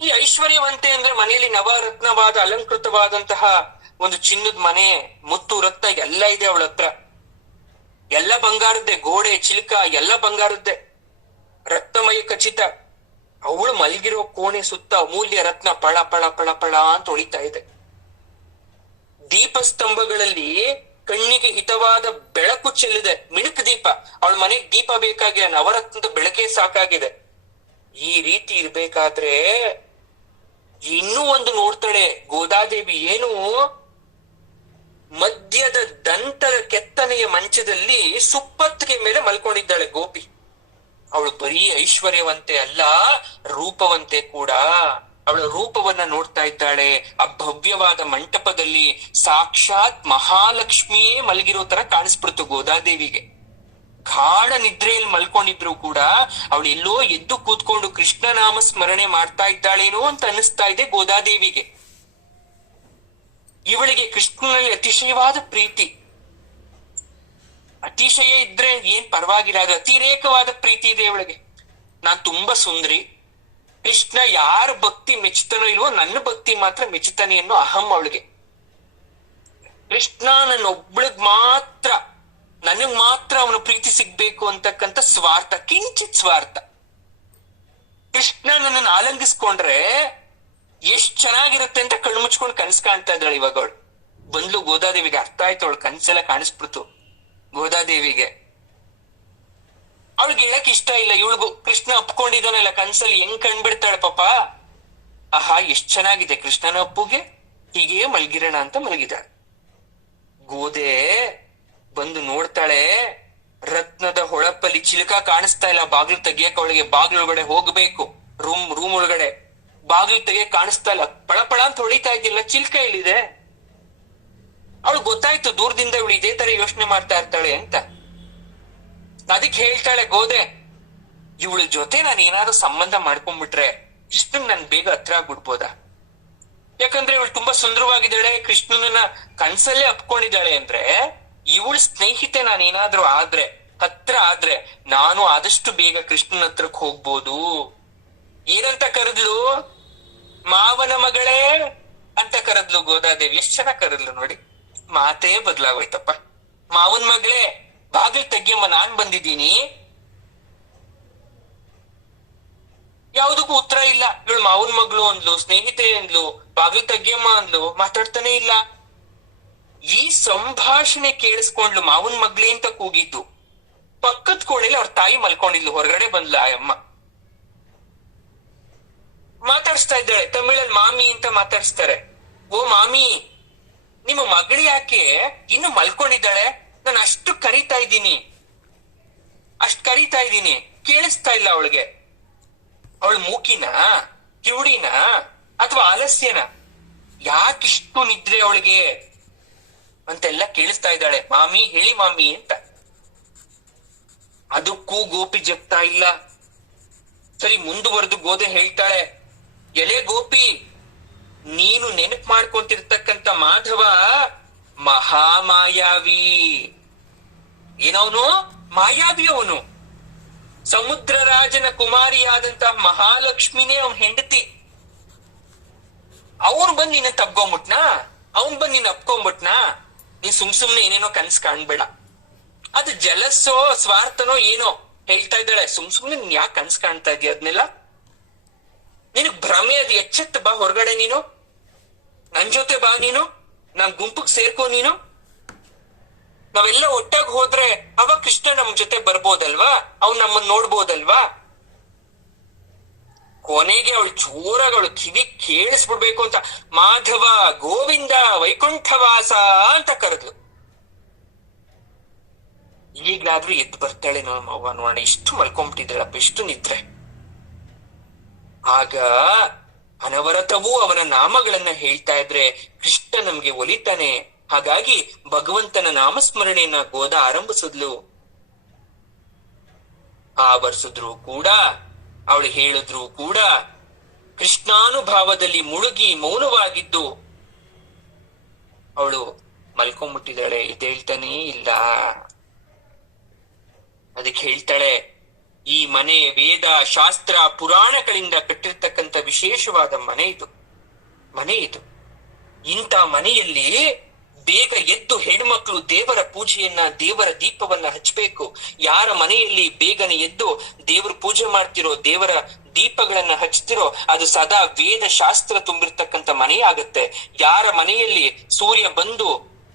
ಈ ಐಶ್ವರ್ಯವಂತೆ ಅಂದ್ರೆ ಮನೆಯಲ್ಲಿ ನವರತ್ನವಾದ ಅಲಂಕೃತವಾದಂತಹ ಒಂದು ಚಿನ್ನದ ಮನೆ, ಮುತ್ತು ರತ್ನ ಎಲ್ಲ ಇದೆ ಅವಳ ಹತ್ರ. ಎಲ್ಲ ಬಂಗಾರದ್ದೇ, ಗೋಡೆ ಚಿಲ್ಕ ಎಲ್ಲ ಬಂಗಾರದ್ದೇ, ರತ್ನಮಯ ಖಚಿತ. ಅವಳು ಮಲಗಿರೋ ಕೋಣೆ ಸುತ್ತ ಅಮೂಲ್ಯ ರತ್ನ ಪಳ ಪಳ ಪಳ ಪಳ ಅಂತ ಹೊಳಿತಾ ಇದೆ. ದೀಪಸ್ತಂಭಗಳಲ್ಲಿ ಕಣ್ಣಿಗೆ ಹಿತವಾದ ಬೆಳಕು ಚೆಲ್ಲಿದೆ, ಮಿಣುಕು ದೀಪ. ಅವಳ ಮನೆಗೆ ದೀಪ ಬೇಕಾಗಿಲ್ಲ, ನವರತ್ನದ ಬೆಳಕೆ ಸಾಕಾಗಿದೆ. ಈ ರೀತಿ ಇರ್ಬೇಕಾದ್ರೆ ಇನ್ನೂ ಒಂದು ನೋಡ್ತಾಳೆ ಗೋದಾದೇವಿ. ಏನು? ಮದ್ಯದ ದಂತದ ಕೆತ್ತನೆಯ ಮಂಚದಲ್ಲಿ ಸುಪ್ಪತ್ತಿಗೆ ಮೇಲೆ ಮಲ್ಕೊಂಡಿದ್ದಾಳೆ ಗೋಪಿ. ಅವಳು ಬರೀ ಐಶ್ವರ್ಯವಂತೆ ಅಲ್ಲ, ರೂಪವಂತೆ ಕೂಡ. ಅವಳ ರೂಪವನ್ನ ನೋಡ್ತಾ ಇದ್ದಾಳೆ. ಆ ಭವ್ಯವಾದ ಮಂಟಪದಲ್ಲಿ ಸಾಕ್ಷಾತ್ ಮಹಾಲಕ್ಷ್ಮಿಯೇ ಮಲಗಿರೋ ತರ ಕಾಣಿಸ್ಬಿಡ್ತು ಗೋದಾದೇವಿಗೆ. ಗಾಢ ನಿದ್ರೆಯಲ್ಲಿ ಮಲ್ಕೊಂಡಿದ್ರು ಕೂಡ ಅವಳು ಎಲ್ಲೋ ಎದ್ದು ಕೂತ್ಕೊಂಡು ಕೃಷ್ಣನಾಮ ಸ್ಮರಣೆ ಮಾಡ್ತಾ ಇದ್ದಾಳೇನೋ ಅಂತ ಅನಿಸ್ತಾ ಇದೆ ಗೋದಾದೇವಿಗೆ. ಇವಳಿಗೆ ಕೃಷ್ಣನಲ್ಲಿ ಅತಿಶಯವಾದ ಪ್ರೀತಿ. ಅತಿಶಯ ಇದ್ರೆ ಏನ್ ಪರವಾಗಿಲ್ಲ, ಅದು ಅತಿರೇಕವಾದ ಪ್ರೀತಿ ಇದೆ ಇವಳಿಗೆ. ನಾನ್ ತುಂಬಾ ಸುಂದರಿ, ಕೃಷ್ಣ ಯಾರ ಭಕ್ತಿ ಮೆಚ್ಚುತ್ತಾನೋ ಇಲ್ವೋ ನನ್ನ ಭಕ್ತಿ ಮಾತ್ರ ಮೆಚ್ಚುತ್ತಾನೆ ಅನ್ನೋ ಅಹಂ ಅವಳಿಗೆ. ಕೃಷ್ಣ ನನ್ನೊಬ್ಳಿಗ್ ಮಾತ್ರ, ನನಗ್ ಮಾತ್ರ ಅವನು ಪ್ರೀತಿ ಸಿಗ್ಬೇಕು ಅಂತಕ್ಕಂಥ ಸ್ವಾರ್ಥ, ಕಿಂಚಿತ್ ಸ್ವಾರ್ಥ. ಕೃಷ್ಣ ನನ್ನನ್ನು ಆಲಂಗಿಸ್ಕೊಂಡ್ರೆ ಎಷ್ಟ್ ಚೆನ್ನಾಗಿರುತ್ತೆ ಅಂತ ಕಣ್ಣು ಮುಚ್ಕೊಂಡು ಕನಸು ಕಾಣ್ತಾ ಇದ್ದಾಳೆ ಇವಾಗ ಅವಳು. ಬಂದ್ಲು ಗೋದಾದೇವಿಗೆ, ಅರ್ಥ ಆಯ್ತು, ಅವಳು ಕನ್ಸೆಲ್ಲ ಕಾಣಿಸ್ಬಿಡ್ತು ಗೋದಾದೇವಿಗೆ. ಅವಳಿಗೆ ಹೇಳಕ್ ಇಷ್ಟ ಇಲ್ಲ. ಇವಳಿಗೂ ಕೃಷ್ಣ ಅಪ್ಕೊಂಡಿದ್ದಾನಲ್ಲ ಕನ್ಸಲ್ಲಿ, ಹೆಂಗ್ ಕಂಡ್ಬಿಡ್ತಾಳೆ ಪಾಪ. ಆಹಾ, ಎಷ್ಟ್ ಚೆನ್ನಾಗಿದೆ ಕೃಷ್ಣನ ಅಪ್ಪುಗೆ, ಹೀಗೆ ಮಲಗಿರೋಣ ಅಂತ ಮಲಗಿದಾಳೆ. ಗೋದೆ ಬಂದು ನೋಡ್ತಾಳೆ, ರತ್ನದ ಹೊಳಪಲ್ಲಿ ಚಿಲಕ ಕಾಣಿಸ್ತಾ ಇಲ್ಲ. ಬಾಗಿಲು ತೆಗಿಯಕ್ ಅವಳಿಗೆ ಬಾಗಿಲೊಳಗಡೆ ಹೋಗ್ಬೇಕು, ರೂಮ್ ಒಳಗಡೆ ಬಾಗಿಲು ತೆಗಿಯಕ್ ಕಾಣಿಸ್ತಾ ಇಲ್ಲ. ಪಳಪಳ ಅಂತ ಹೊಳಿತಾ ಇದೆಯಲ್ಲ, ಚಿಲ್ಕ ಇಲ್ಲಿದೆ. ಅವಳು ಗೊತ್ತಾಯ್ತು ದೂರದಿಂದ ಇವಳು ಇದೇ ತರ ಯೋಚನೆ ಮಾಡ್ತಾ ಇರ್ತಾಳೆ ಅಂತ. ಅದಕ್ಕೆ ಹೇಳ್ತಾಳೆ ಗೋದೆ, ಇವಳ ಜೊತೆ ನಾನು ಏನಾದ್ರು ಸಂಬಂಧ ಮಾಡ್ಕೊಂಡ್ಬಿಟ್ರೆ ಕೃಷ್ಣನ್ ನನ್ ಬೇಗ ಹತ್ರ ಆಗ್ಬಿಡ್ಬೋದಾ? ಯಾಕಂದ್ರೆ ಇವಳು ತುಂಬಾ ಸುಂದರವಾಗಿದ್ದಾಳೆ, ಕೃಷ್ಣನನ್ನ ಕನ್ಸಲ್ಲೇ ಅಪ್ಕೊಂಡಿದ್ದಾಳೆ ಅಂದ್ರೆ ಇವಳು ಸ್ನೇಹಿತೆ ನಾನೇನಾದ್ರೂ ಹತ್ರ ಆದ್ರೆ ನಾನು ಆದಷ್ಟು ಬೇಗ ಕೃಷ್ಣನ ಹತ್ರಕ್ ಹೋಗ್ಬೋದು. ಏನಂತ ಕರೆದ್ಲು? ಮಾವನ ಮಗಳೇ ಅಂತ ಕರೆದ್ಲು ಗೋದಾದೇವಿ. ಎಷ್ಟ್ ಚೆನ್ನಾಗ್ ಕರೆದ್ಲು ನೋಡಿ, ಮಾತೇ ಬದಲಾಗೋಯ್ತಪ್ಪ. ಮಾವನ್ ಮಗಳೇ, ಬಾಗಿಲು ತೆಗಿಯಮ್ಮ, ನಾನ್ ಬಂದಿದ್ದೀನಿ. ಯಾವುದಕ್ಕೂ ಉತ್ತರ ಇಲ್ಲ. ಇವಳು ಮಾವನ್ ಮಗಳು ಅಂದ್ಲು, ಸ್ನೇಹಿತೆ ಅಂದ್ಲು, ಬಾಗಿಲು ತೆಗಿಯಮ್ಮ ಅಂದ್ಲು, ಮಾತಾಡ್ತಾನೆ ಇಲ್ಲ. ಈ ಸಂಭಾಷಣೆ ಕೇಳಿಸ್ಕೊಂಡ್ಲು. ಮಾವನ್ ಮಗಳೇ ಅಂತ ಕೂಗಿದ್ದು. ಪಕ್ಕದ ಕೋಣೆಲಿ ಅವ್ರ ತಾಯಿ ಮಲ್ಕೊಂಡಿದ್ಲು. ಹೊರಗಡೆ ಬಂದ್ಲ ಆ ಅಮ್ಮ, ಮಾತಾಡಿಸ್ತಾ ಇದ್ದಾಳೆ. ತಮಿಳಲ್ಲಿ ಮಾಮಿ ಅಂತ ಮಾತಾಡಿಸ್ತಾರೆ. ಓ ಮಾಮಿ, ನಿಮ್ಮ ಮಗಳು ಯಾಕೆ ಇನ್ನು ಮಲ್ಕೊಂಡಿದ್ದಾಳೆ? ನಾನು ಅಷ್ಟು ಕರೀತಾ ಇದ್ದೀನಿ, ಕೇಳಿಸ್ತಾ ಇಲ್ಲ ಅವಳಿಗೆ. ಅವಳು ಮೂಕಿನ, ಕಿವುಡಿನ, ಅಥವಾ ಆಲಸ್ಯನ? ಯಾಕಿಷ್ಟು ನಿದ್ರೆ ಅವಳಿಗೆ ಅಂತೆಲ್ಲ ಕೇಳಿಸ್ತಾ ಇದ್ದಾಳೆ. ಮಾಮಿ, ಹೇಳಿ ಮಾಮಿ ಅಂತ. ಅದಕ್ಕೂ ಗೋಪಿ ಜಪ್ತಾ ಇಲ್ಲ. ಸರಿ, ಮುಂದುವರೆದು ಗೋದೆ ಹೇಳ್ತಾಳೆ, ಎಲೆ ಗೋಪಿ, ನೀನು ನೆನಪು ಮಾಡ್ಕೊಂತಿರ್ತಕ್ಕಂಥ ಮಾಧವ ಮಹಾಮಾಯಾವಿ. ಏನವನು? ಮಾಯಾವಿ ಅವನು. ಸಮುದ್ರ ರಾಜನ ಕುಮಾರಿಯಾದಂತಹ ಮಹಾಲಕ್ಷ್ಮಿನೇ ಅವನ್ ಹೆಂಡತಿ. ಅವ್ರು ಬಂದ್ ನಿನ್ನ ತಬ್ಕೊಂಬಿಟ್ನಾ, ಅವ್ನ್ ಬಂದ್ ನೀನ್ ಅಪ್ಕೊಂಬಿಟ್ನಾ, ನೀನ್ ಸುಮ್ನೆ ಏನೇನೋ ಕನ್ಸ್ ಕಾಣ್ಬೇಡ. ಅದು ಜಲಸ್ಸೋ ಸ್ವಾರ್ಥನೋ ಏನೋ ಹೇಳ್ತಾ ಇದ್ದಾಳೆ. ಸುಮ್ನೆ ನೀನ್ ಯಾಕೆ ಕನ್ಸ್ ಕಾಣ್ತಾ ಇದೀಯ? ಅದ್ನೆಲ್ಲ ನಿನಗ್ ಭ್ರಮೆ, ಅದು ಎಚ್ಚೆತ್ತು ಬಾ ಹೊರಗಡೆ, ನೀನು ನನ್ ಜೊತೆ ಬಾ, ನೀನು ನಮ್ ಗುಂಪಿಗೆ ಸೇರ್ಕೋ, ನೀನು ನಾವೆಲ್ಲ ಒಟ್ಟಾಗಿ ಹೋದ್ರೆ ಅವಾಗ ಕೃಷ್ಣ ನಮ್ ಜೊತೆ ಬರ್ಬೋದಲ್ವಾ, ಅವ್ನ್ ನಮ್ಮನ್ ನೋಡ್ಬೋದಲ್ವಾ. ಕೊನೆಗೆ ಅವಳು ಜೋರಾಗಿ ಅವಳು ಕಿವಿ ಕೇಳಿಸ್ಬಿಡ್ಬೇಕು ಅಂತ ಮಾಧವ ಗೋವಿಂದ ವೈಕುಂಠವಾಸ ಅಂತ ಕರೆದ್ಲು. ಈಗ್ಲಾದ್ರೂ ಎದ್ದು ಬರ್ತಾಳೆ ನಮ್ಮ ಅವ್ವ, ನೋಡೋಣ ಎಷ್ಟು ಮಲ್ಕೊಂಡ್ಬಿಟ್ಟಿದ್ದಾಳಪ್ಪ, ಎಷ್ಟು ನಿದ್ರೆ. ಆಗ ಅನವರತವೂ ಅವನ ನಾಮಗಳನ್ನ ಹೇಳ್ತಾ ಇದ್ರೆ ಕೃಷ್ಣ ನಮ್ಗೆ ಒಲಿತಾನೆ. ಹಾಗಾಗಿ ಭಗವಂತನ ನಾಮಸ್ಮರಣೆಯನ್ನ ಗೋದ ಆರಂಭಿಸಿದ್ಲು. ಆವರ್ಸಿದ್ರು ಕೂಡ, ಅವಳು ಹೇಳಿದ್ರು ಕೂಡ ಕೃಷ್ಣಾನುಭಾವದಲ್ಲಿ ಮುಳುಗಿ ಮೌನವಾಗಿದ್ದು ಅವಳು ಮಲ್ಕೊಂಡ್ಬಿಟ್ಟಿದ್ದಾಳೆ. ಇದೇಳ್ತಾನೇ ಇಲ್ಲ. ಅದಕ್ಕೆ ಹೇಳ್ತಾಳೆ, ಈ ಮನೆ ವೇದ ಶಾಸ್ತ್ರ ಪುರಾಣಗಳಿಂದ ಕಟ್ಟಿರ್ತಕ್ಕಂಥ ವಿಶೇಷವಾದ ಮನೆ ಇದು. ಇಂಥ ಮನೆಯಲ್ಲಿ ಬೇಗ ಎದ್ದು ಹೆಣ್ಮಕ್ಳು ದೇವರ ಪೂಜೆಯನ್ನ, ದೇವರ ದೀಪವನ್ನ ಹಚ್ಚಬೇಕು. ಯಾರ ಮನೆಯಲ್ಲಿ ಬೇಗನೆ ಎದ್ದು ದೇವರ ಪೂಜೆ ಮಾಡ್ತಿರೋ, ದೇವರ ದೀಪಗಳನ್ನ ಹಚ್ತಿರೋ, ಅದು ಸದಾ ವೇದ ಶಾಸ್ತ್ರ ತುಂಬಿರ್ತಕ್ಕಂಥ ಮನೆ ಆಗತ್ತೆ. ಯಾರ ಮನೆಯಲ್ಲಿ ಸೂರ್ಯ ಬಂದು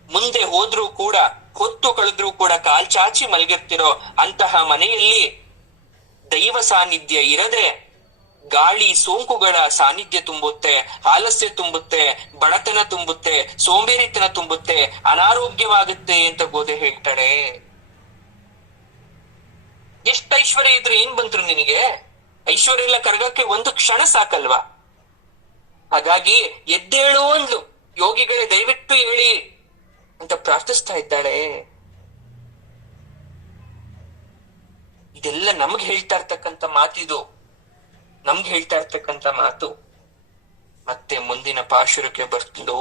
ಮುಂದೆ ಹೋದ್ರೂ ಕೂಡ, ಹೊತ್ತು ಕಳೆದ್ರೂ ಕೂಡ ಕಾಲ್ ಚಾಚಿ ಮಲಗಿರ್ತಿರೋ ಅಂತಹ ಮನೆಯಲ್ಲಿ ದೈವ ಸಾನ್ನಿಧ್ಯ ಇರದೆ ಗಾಳಿ ಸೋಂಕುಗಳ ಸಾನ್ನಿಧ್ಯ ತುಂಬುತ್ತೆ, ಆಲಸ್ಯ ತುಂಬುತ್ತೆ, ಬಡತನ ತುಂಬುತ್ತೆ, ಸೋಂಬೇರಿತನ ತುಂಬುತ್ತೆ, ಅನಾರೋಗ್ಯವಾಗುತ್ತೆ ಅಂತ ಗೋದೆ ಹೇಳ್ತಾಳೆ. ಎಷ್ಟು ಐಶ್ವರ್ಯ ಇದ್ರೆ ಏನ್ ಬಂದ್ರು ನಿನಗೆ? ಐಶ್ವರ್ಯ ಎಲ್ಲ ಕರಗಕ್ಕೆ ಒಂದು ಕ್ಷಣ ಸಾಕಲ್ವಾ? ಹಾಗಾಗಿ ಎದ್ದೇಳು ಅಂದ್ಲು. ಯೋಗಿಗಳೇ ದಯವಿಟ್ಟು ಹೇಳಿ ಅಂತ ಪ್ರಾರ್ಥಿಸ್ತಾ ಇದ್ದಾಳೆ. ಇದೆಲ್ಲ ನಮ್ಗೆ ಹೇಳ್ತಾ ಇರ್ತಕ್ಕಂಥ ಮಾತಿದು, ನಮ್ಗೆ ಹೇಳ್ತಾ ಇರ್ತಕ್ಕಂಥ ಮಾತು. ಮತ್ತೆ ಮುಂದಿನ ಪಾಶುರಕ್ಕೆ ಬರ್ತಿದ್ದು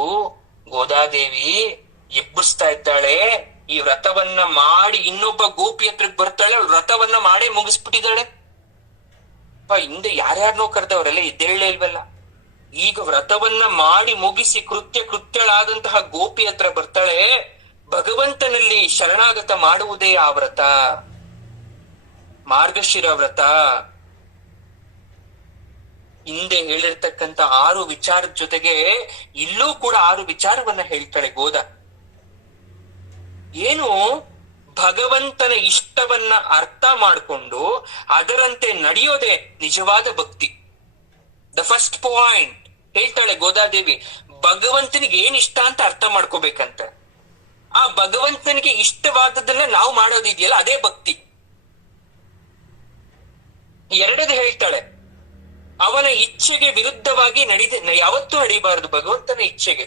ಗೋದಾದೇವಿ ಎಬ್ಬರಿಸ್ತಾ ಇದ್ದಾಳೆ. ಈ ವ್ರತವನ್ನ ಮಾಡಿ ಇನ್ನೊಬ್ಬ ಗೋಪಿ ಹತ್ರಕ್ಕೆ ಬರ್ತಾಳೆ. ಅವಳು ವ್ರತವನ್ನ ಮಾಡೇ ಮುಗಿಸ್ಬಿಟ್ಟಿದ್ದಾಳೆ. ಹಿಂದೆ ಯಾರ್ಯಾರನೋ ಕರೆದವರೆಲ್ಲ ಇದ್ದೇಳೇ ಇಲ್ವಲ್ಲ. ಈಗ ವ್ರತವನ್ನ ಮಾಡಿ ಮುಗಿಸಿ ಕೃತ್ಯಳಾದಂತಹ ಗೋಪಿ ಹತ್ರ ಬರ್ತಾಳೆ. ಭಗವಂತನಲ್ಲಿ ಶರಣಾಗತ ಮಾಡುವುದೇ ಆ ವ್ರತ, ಮಾರ್ಗಶಿರ ವ್ರತ. ಹಿಂದೆ ಹೇಳಿರ್ತಕ್ಕಂಥ 6 ವಿಚಾರದ ಜೊತೆಗೆ ಇಲ್ಲೂ ಕೂಡ 6 ವಿಚಾರವನ್ನ ಹೇಳ್ತಾಳೆ ಗೋದ. ಏನು? ಭಗವಂತನ ಇಷ್ಟವನ್ನ ಅರ್ಥ ಮಾಡಿಕೊಂಡು ಅದರಂತೆ ನಡೆಯೋದೇ ನಿಜವಾದ ಭಕ್ತಿ. ದ ಫಸ್ಟ್ ಪಾಯಿಂಟ್ ಹೇಳ್ತಾಳೆ ಗೋದಾದೇವಿ, ಭಗವಂತನಿಗೆ ಏನ್ ಇಷ್ಟ ಅಂತ ಅರ್ಥ ಮಾಡ್ಕೋಬೇಕಂತ. ಆ ಭಗವಂತನಿಗೆ ಇಷ್ಟವಾದದನ್ನ ನಾವು ಮಾಡೋದಿದೆಯಲ್ಲ, ಅದೇ ಭಕ್ತಿ. ಎರಡದು ಹೇಳ್ತಾಳೆ, ಅವನ ಇಚ್ಛೆಗೆ ವಿರುದ್ಧವಾಗಿ ಯಾವತ್ತೂ ನಡೀಬಾರದು, ಭಗವಂತನ ಇಚ್ಛೆಗೆ.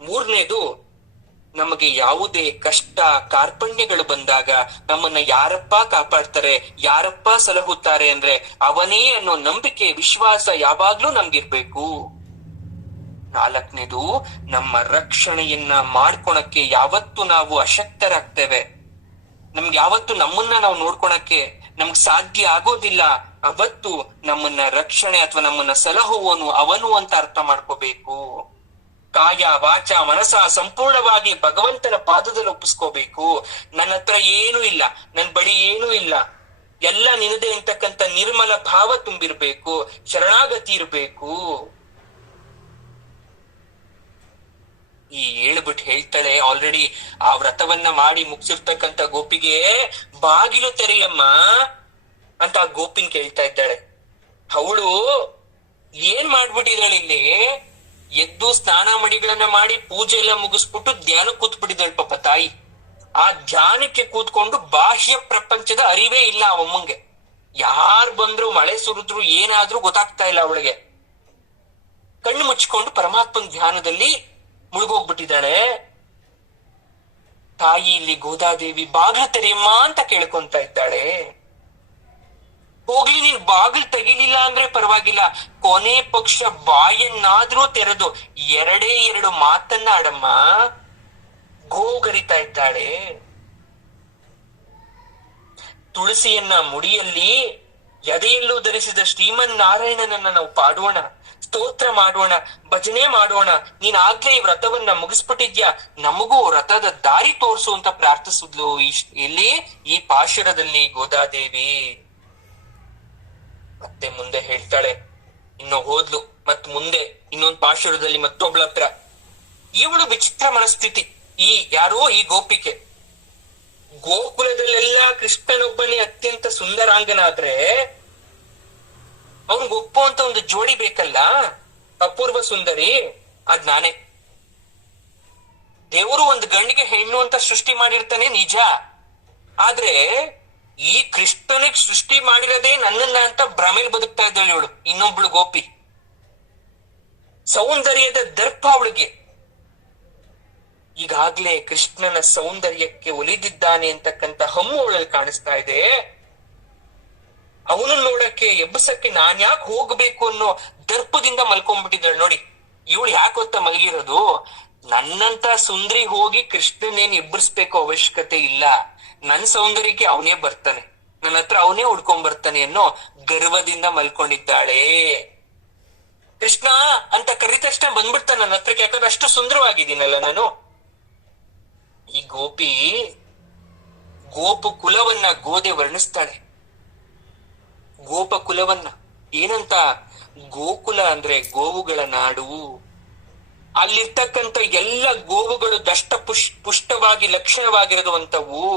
ಮೂರನೇದು, ನಮಗೆ ಯಾವುದೇ ಕಷ್ಟ ಕಾರ್ಪಣ್ಯಗಳು ಬಂದಾಗ ನಮ್ಮನ್ನ ಯಾರಪ್ಪ ಕಾಪಾಡ್ತಾರೆ, ಯಾರಪ್ಪ ಸಲಹುತ್ತಾರೆ ಅಂದ್ರೆ ಅವನೇ ಅನ್ನೋ ನಂಬಿಕೆ, ವಿಶ್ವಾಸ ಯಾವಾಗ್ಲೂ ನಮ್ಗಿರ್ಬೇಕು. ನಾಲ್ಕನೇದು, ನಮ್ಮ ರಕ್ಷಣೆಯನ್ನ ಮಾಡ್ಕೊಳಕ್ಕೆ ಯಾವತ್ತು ನಾವು ಅಶಕ್ತರಾಗ್ತೇವೆ, ನಮ್ಗೆ ಯಾವತ್ತು ನಮ್ಮನ್ನ ನಾವು ನೋಡ್ಕೊಳಕ್ಕೆ ನಮ್ಗ್ ಸಾಧ್ಯ ಆಗೋದಿಲ್ಲ, ಅವತ್ತು ನಮ್ಮನ್ನ ರಕ್ಷಣೆ ಅಥವಾ ನಮ್ಮನ್ನ ಸಲಹುವನು ಅವನು ಅಂತ ಅರ್ಥ ಮಾಡ್ಕೋಬೇಕು. ಕಾಯ ವಾಚ ಮನಸ ಸಂಪೂರ್ಣವಾಗಿ ಭಗವಂತನ ಪಾದದಲ್ಲಿ ಒಪ್ಪಿಸ್ಕೋಬೇಕು. ನನ್ನ ಹತ್ರ ಏನೂ ಇಲ್ಲ, ನನ್ ಬಳಿ ಏನೂ ಇಲ್ಲ, ಎಲ್ಲ ನಿನದೆ ಅಂತಕ್ಕಂಥ ನಿರ್ಮಲ ಭಾವ ತುಂಬಿರ್ಬೇಕು, ಶರಣಾಗತಿ ಇರ್ಬೇಕು. ಈ ಹೇಳ್ಬಿಟ್ಟು ಹೇಳ್ತಾಳೆ, ಆಲ್ರೆಡಿ ಆ ವ್ರತವನ್ನ ಮಾಡಿ ಮುಗಿಸಿರ್ತಕ್ಕಂಥ ಗೋಪಿಗೆ ಬಾಗಿಲು ತೆರೆಯಮ್ಮ ಅಂತ ಆ ಗೋಪಿನ್ ಕೇಳ್ತಾ ಇದ್ದಾಳೆ. ಅವಳು ಏನ್ ಮಾಡ್ಬಿಟ್ಟಿದ್ದಾಳೆ ಇಲ್ಲಿ, ಎದ್ದು ಸ್ನಾನ ಮಡಿಗಳನ್ನ ಮಾಡಿ ಪೂಜೆ ಎಲ್ಲ ಮುಗಿಸ್ಬಿಟ್ಟು ಧ್ಯಾನ ಕೂತ್ಬಿಟ್ಟಿದ್ದಾಳೆ ಪಾಪ ತಾಯಿ. ಆ ಧ್ಯಾನಕ್ಕೆ ಕೂತ್ಕೊಂಡು ಬಾಹ್ಯ ಪ್ರಪಂಚದ ಅರಿವೇ ಇಲ್ಲ ಅವಮ್ಮಂಗೆ. ಯಾರು ಬಂದ್ರು, ಮಳೆ ಸುರಿದ್ರು, ಏನಾದ್ರೂ ಗೊತ್ತಾಗ್ತಾ ಇಲ್ಲ ಅವಳಿಗೆ. ಕಣ್ಣು ಮುಚ್ಕೊಂಡು ಪರಮಾತ್ಮನ ಧ್ಯಾನದಲ್ಲಿ ಮುಳುಗೋಗ್ಬಿಟ್ಟಿದ್ದಾಳೆ. ತಾಯಿ ಇಲ್ಲಿ ಗೋದಾದೇವಿ ಬಾಗಿಲು ತೆರೆಯಮ್ಮ ಅಂತ ಕೇಳ್ಕೊಂತ ಇದ್ದಾಳೆ. ಹೋಗ್ಲಿ, ನೀನ್ ಬಾಗಿಲು ತೆಗಿಲಿಲ್ಲ ಅಂದ್ರೆ ಪರವಾಗಿಲ್ಲ, ಕೊನೆ ಪಕ್ಷ ಬಾಯನ್ನಾದ್ರೂ ತೆರೆದು 2 ಮಾತನ್ನ ಆಡಮ್ಮ. ಗೋಗರಿತಾ ಇದ್ದಾಳೆ. ತುಳಸಿಯನ್ನ ಮುಡಿಯಲ್ಲಿ ಎದೆಯಲ್ಲೂ ಧರಿಸಿದ ಶ್ರೀಮನ್ನಾರಾಯಣನನ್ನ ನಾವು ಪಾಡೋಣ, ಸ್ತೋತ್ರ ಮಾಡೋಣ, ಭಜನೆ ಮಾಡೋಣ. ನೀನ್ ಆಗ್ಲೇ ಈ ವ್ರತವನ್ನ ಮುಗಿಸ್ಬಿಟ್ಟಿದ್ಯಾ, ನಮಗೂ ವ್ರತದ ದಾರಿ ತೋರ್ಸು ಅಂತ ಪ್ರಾರ್ಥಿಸಿದ್ಲು ಇಲ್ಲಿ ಈ ಪಾಶುರದಲ್ಲಿ ಗೋದಾದೇವಿ. ಮತ್ತೆ ಮುಂದೆ ಹೇಳ್ತಾಳೆ, ಇನ್ನು ಹೋದ್ಲು ಮತ್ ಮುಂದೆ ಇನ್ನೊಂದ್ ಪಾಶುರದಲ್ಲಿ ಮತ್ತೊಬ್ಳ ಹತ್ರ. ಇವಳು ವಿಚಿತ್ರ ಮನಸ್ಥಿತಿ. ಯಾರೋ ಈ ಗೋಪಿಕೆ. ಗೋಕುಲದಲ್ಲೆಲ್ಲ ಕೃಷ್ಣನೊಬ್ಬನೇ ಅತ್ಯಂತ ಸುಂದರಾಂಗನಾದ್ರೆ ಅವನ್ಗೆ ಒಪ್ಪುವಂತ ಒಂದು ಜೋಡಿ ಬೇಕಲ್ಲ, ಅಪೂರ್ವ ಸುಂದರಿ. ಅದ್ ನಾನೇ. ದೇವರು ಒಂದು ಗಂಡಿಗೆ ಹೆಣ್ಣು ಅಂತ ಸೃಷ್ಟಿ ಮಾಡಿರ್ತಾನೆ ನಿಜ, ಆದ್ರೆ ಈ ಕೃಷ್ಣನಿಗೆ ಸೃಷ್ಟಿ ಮಾಡಿರೋದೇ ನನ್ನನ್ನ ಅಂತ ಭ್ರಮೇಲ್ ಬದುಕ್ತಾ ಇದ್ದಾಳೆ ಇವಳು. ಇನ್ನೊಬ್ಳು ಗೋಪಿ, ಸೌಂದರ್ಯದ ದರ್ಪ ಅವಳಿಗೆ. ಈಗಾಗ್ಲೇ ಕೃಷ್ಣನ ಸೌಂದರ್ಯಕ್ಕೆ ಒಲಿದಿದ್ದಾನೆ ಅಂತಕ್ಕಂಥ ಹಮ್ಮು ಅವಳಲ್ಲಿ ಕಾಣಿಸ್ತಾ ಇದೆ. ಅವನು ನೋಡಕ್ಕೆ ಎಬ್ಬಸಕ್ಕೆ ನಾನ್ ಯಾಕೆ ಹೋಗ್ಬೇಕು ಅನ್ನೋ ದರ್ಪದಿಂದ ಮಲ್ಕೊಂಡ್ಬಿಟ್ಟಿದ್ದಾಳೆ ನೋಡಿ. ಇವಳು ಯಾಕೆ ಗೊತ್ತಾ ಮಲಗಿರೋದು, ನನ್ನಂತ ಸುಂದರಿ ಹೋಗಿ ಕೃಷ್ಣನೇನ್ ಎಬ್ಬರಿಸ್ಬೇಕು ಅವಶ್ಯಕತೆ ಇಲ್ಲ, ನನ್ ಸೌಂದರ್ಯಕ್ಕೆ ಅವನೇ ಬರ್ತಾನೆ, ನನ್ನ ಹತ್ರ ಅವನೇ ಹುಡ್ಕೊಂಡ್ ಬರ್ತಾನೆ ಅನ್ನೋ ಗರ್ವದಿಂದ ಮಲ್ಕೊಂಡಿದ್ದಾಳೆ. ಕೃಷ್ಣ ಅಂತ ಕರಿತ ತಕ್ಷಣ ಬಂದ್ಬಿಡ್ತಾನೆ ನನ್ನ ಹತ್ರಕ್ಕೆ, ಯಾಕಂದ್ರೆ ಅಷ್ಟು ಸುಂದರವಾಗಿದ್ದೀನಲ್ಲ ನಾನು. ಈ ಗೋಪಿ ಗೋಪ ಕುಲವನ್ನ ಗೋದೆ ವರ್ಣಿಸ್ತಾಳೆ. ಗೋಪ ಕುಲವನ್ನ ಏನಂತ? ಗೋಕುಲ ಅಂದ್ರೆ ಗೋವುಗಳ ನಾಡು. ಅಲ್ಲಿರ್ತಕ್ಕಂಥ ಎಲ್ಲ ಗೋವುಗಳು ದಷ್ಟ ಪುಷ್ಟವಾಗಿ ಲಕ್ಷಣವಾಗಿರುವಂತವು.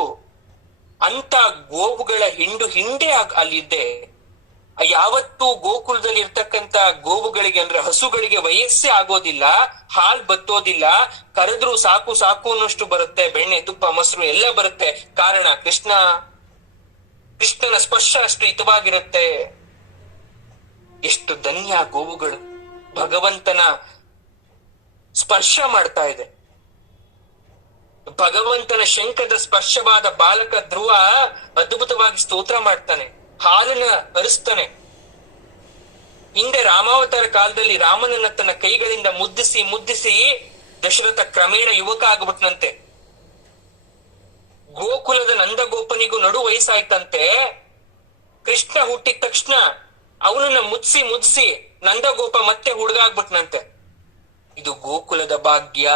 ಅಂತ ಗೋವುಗಳ ಹಿಂಡೆ ಅಲ್ಲಿದ್ದೆ. ಯಾವತ್ತೂ ಗೋಕುಲದಲ್ಲಿ ಇರ್ತಕ್ಕಂಥ ಗೋವುಗಳಿಗೆ ಅಂದ್ರೆ ಹಸುಗಳಿಗೆ ವಯಸ್ಸೇ ಆಗೋದಿಲ್ಲ, ಹಾಲ್ ಬತ್ತೋದಿಲ್ಲ, ಕರೆದ್ರು ಸಾಕು ಸಾಕು ಅನ್ನೋಷ್ಟು ಬರುತ್ತೆ, ಬೆಣ್ಣೆ ತುಪ್ಪ ಮೊಸರು ಎಲ್ಲ ಬರುತ್ತೆ. ಕಾರಣ ಕೃಷ್ಣನ ಸ್ಪರ್ಶ ಅಷ್ಟು ಹಿತವಾಗಿರುತ್ತೆ. ಎಷ್ಟು ಧನ್ಯ ಗೋವುಗಳು, ಭಗವಂತನ ಸ್ಪರ್ಶ ಮಾಡ್ತಾ ಇದೆ. ಭಗವಂತನ ಶಂಖದ ಸ್ಪರ್ಶವಾದ ಬಾಲಕ ಧ್ರುವ ಅದ್ಭುತವಾಗಿ ಸ್ತೋತ್ರ ಮಾಡ್ತಾನೆ, ಹಾಲನ್ನ ಹರಿಸ್ತಾನೆ. ಹಿಂದೆ ರಾಮಾವತಾರ ಕಾಲದಲ್ಲಿ ರಾಮನನ್ನ ತನ್ನ ಕೈಗಳಿಂದ ಮುದ್ದಿಸಿ ದಶರಥ ಕ್ರಮೇಣ ಯುವಕ ಆಗ್ಬಿಟ್ನಂತೆ. ಗೋಕುಲದ ನಂದಗೋಪನಿಗೂ ನಡು ವಯಸ್ಸಾಯ್ತಂತೆ. ಕೃಷ್ಣ ಹುಟ್ಟಿದ ತಕ್ಷಣ ಅವನನ್ನ ಮುದ್ಸಿ ನಂದಗೋಪ ಮತ್ತೆ ಹುಡುಗಾಗ್ಬಿಟ್ನಂತೆ. ಇದು ಗೋಕುಲದ ಭಾಗ್ಯ.